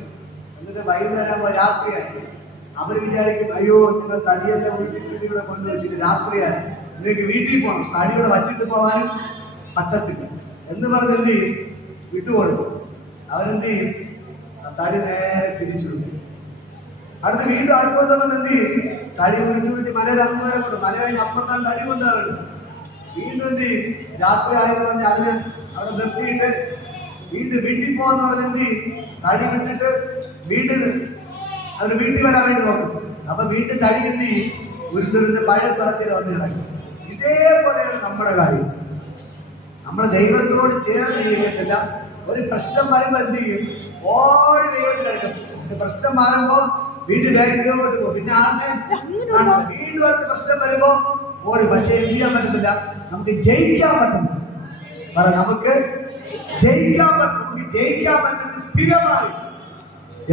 എന്നിട്ട് വൈകുന്നേരം രാത്രിയായി അവർ വിചാരിക്കും, അയ്യോ നിങ്ങൾ തടിയെല്ലാം ഉരുട്ടി ഇവിടെ കൊണ്ടുവച്ചിട്ട് രാത്രിയായി, നിങ്ങൾക്ക് വീട്ടിൽ പോകണം, തടി ഇവിടെ വച്ചിട്ട് പോകാനും പറ്റത്തില്ല എന്ന് പറഞ്ഞ് എന്ത് ചെയ്യും? വിട്ടുകൊടുക്കും. അവരെന്ത് ചെയ്യും? ആ തടി നേരെ തിരിച്ചു വിടും. അടുത്ത് വീണ്ടും അടുത്ത ദിവസം എന്ത് ചെയ്യും? തടി ഉരുട്ടി മലയുടെ അങ്ങ് കൊണ്ട് മല കഴിഞ്ഞ് അപ്പുറത്താണ് തടി കൊണ്ടുപോകുന്നത്. വീണ്ടും എന്ത് ചെയ്യും? രാത്രി ആയെന്ന് പറഞ്ഞ് അതിന് അവിടെ നിർത്തിയിട്ട് വീണ്ടും വീട്ടിൽ പോകാന്ന് പറഞ്ഞ് എന്ത് ചെയ്യും? തടി വിട്ടിട്ട് വീട്ടിൽ അവര് വീട്ടിൽ വരാൻ വേണ്ടി നോക്കും. അപ്പൊ വീണ്ടും തടി എന്ത് ചെയ്യും? ഉരുണ്ടുരുണ്ട് പഴയ സ്ഥലത്തിൽ വന്ന് കിടക്കും. ഇതേപോലെയാണ് നമ്മുടെ കാര്യം. നമ്മൾ ദൈവത്തോട് ചേർന്ന് ജീവിക്കത്തില്ല. ഒരു പ്രശ്നം വരുമ്പോ എന്ത് ചെയ്യും? ഓടി ദൈവത്തിൽ എടുക്കും. പ്രശ്നം മാറുമ്പോ വീണ്ടും ബാങ്കിലോട്ട് പോകും. പിന്നെ വീണ്ടും അടുത്ത പ്രശ്നം വരുമ്പോ ഓടി. പക്ഷെ എന്ത് ചെയ്യാൻ പറ്റത്തില്ല, നമുക്ക് ജയിക്കാൻ പറ്റുന്നു. നമുക്ക് ജയിക്കാൻ പറ്റും. നമുക്ക് ജയിക്കാൻ പറ്റുന്നത് സ്ഥിരമായി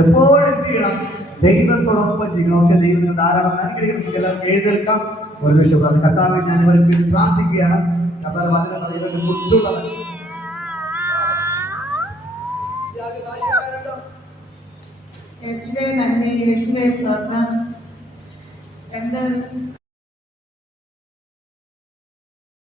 എപ്പോഴും എന്ത് ചെയ്യണം? ദൈവത്തോടൊപ്പം ചെയ്യണം. ഒക്കെ ദൈവത്തിന് ധാരാളം അനുഗ്രഹിക്കണം. എല്ലാവർക്കും എഴുന്നേൽക്കാം. ഒരു നിമിഷം കർത്താവേ, ഞാൻ ഇവർക്ക് വേണ്ടി പ്രാർത്ഥിക്കുകയാണ്. കർത്താവ് വചനം ഇവരുടെ മുട്ടുള്ളവൻ യേശുവേ നന്ദി, യേശുവേ സ്തോത്രം.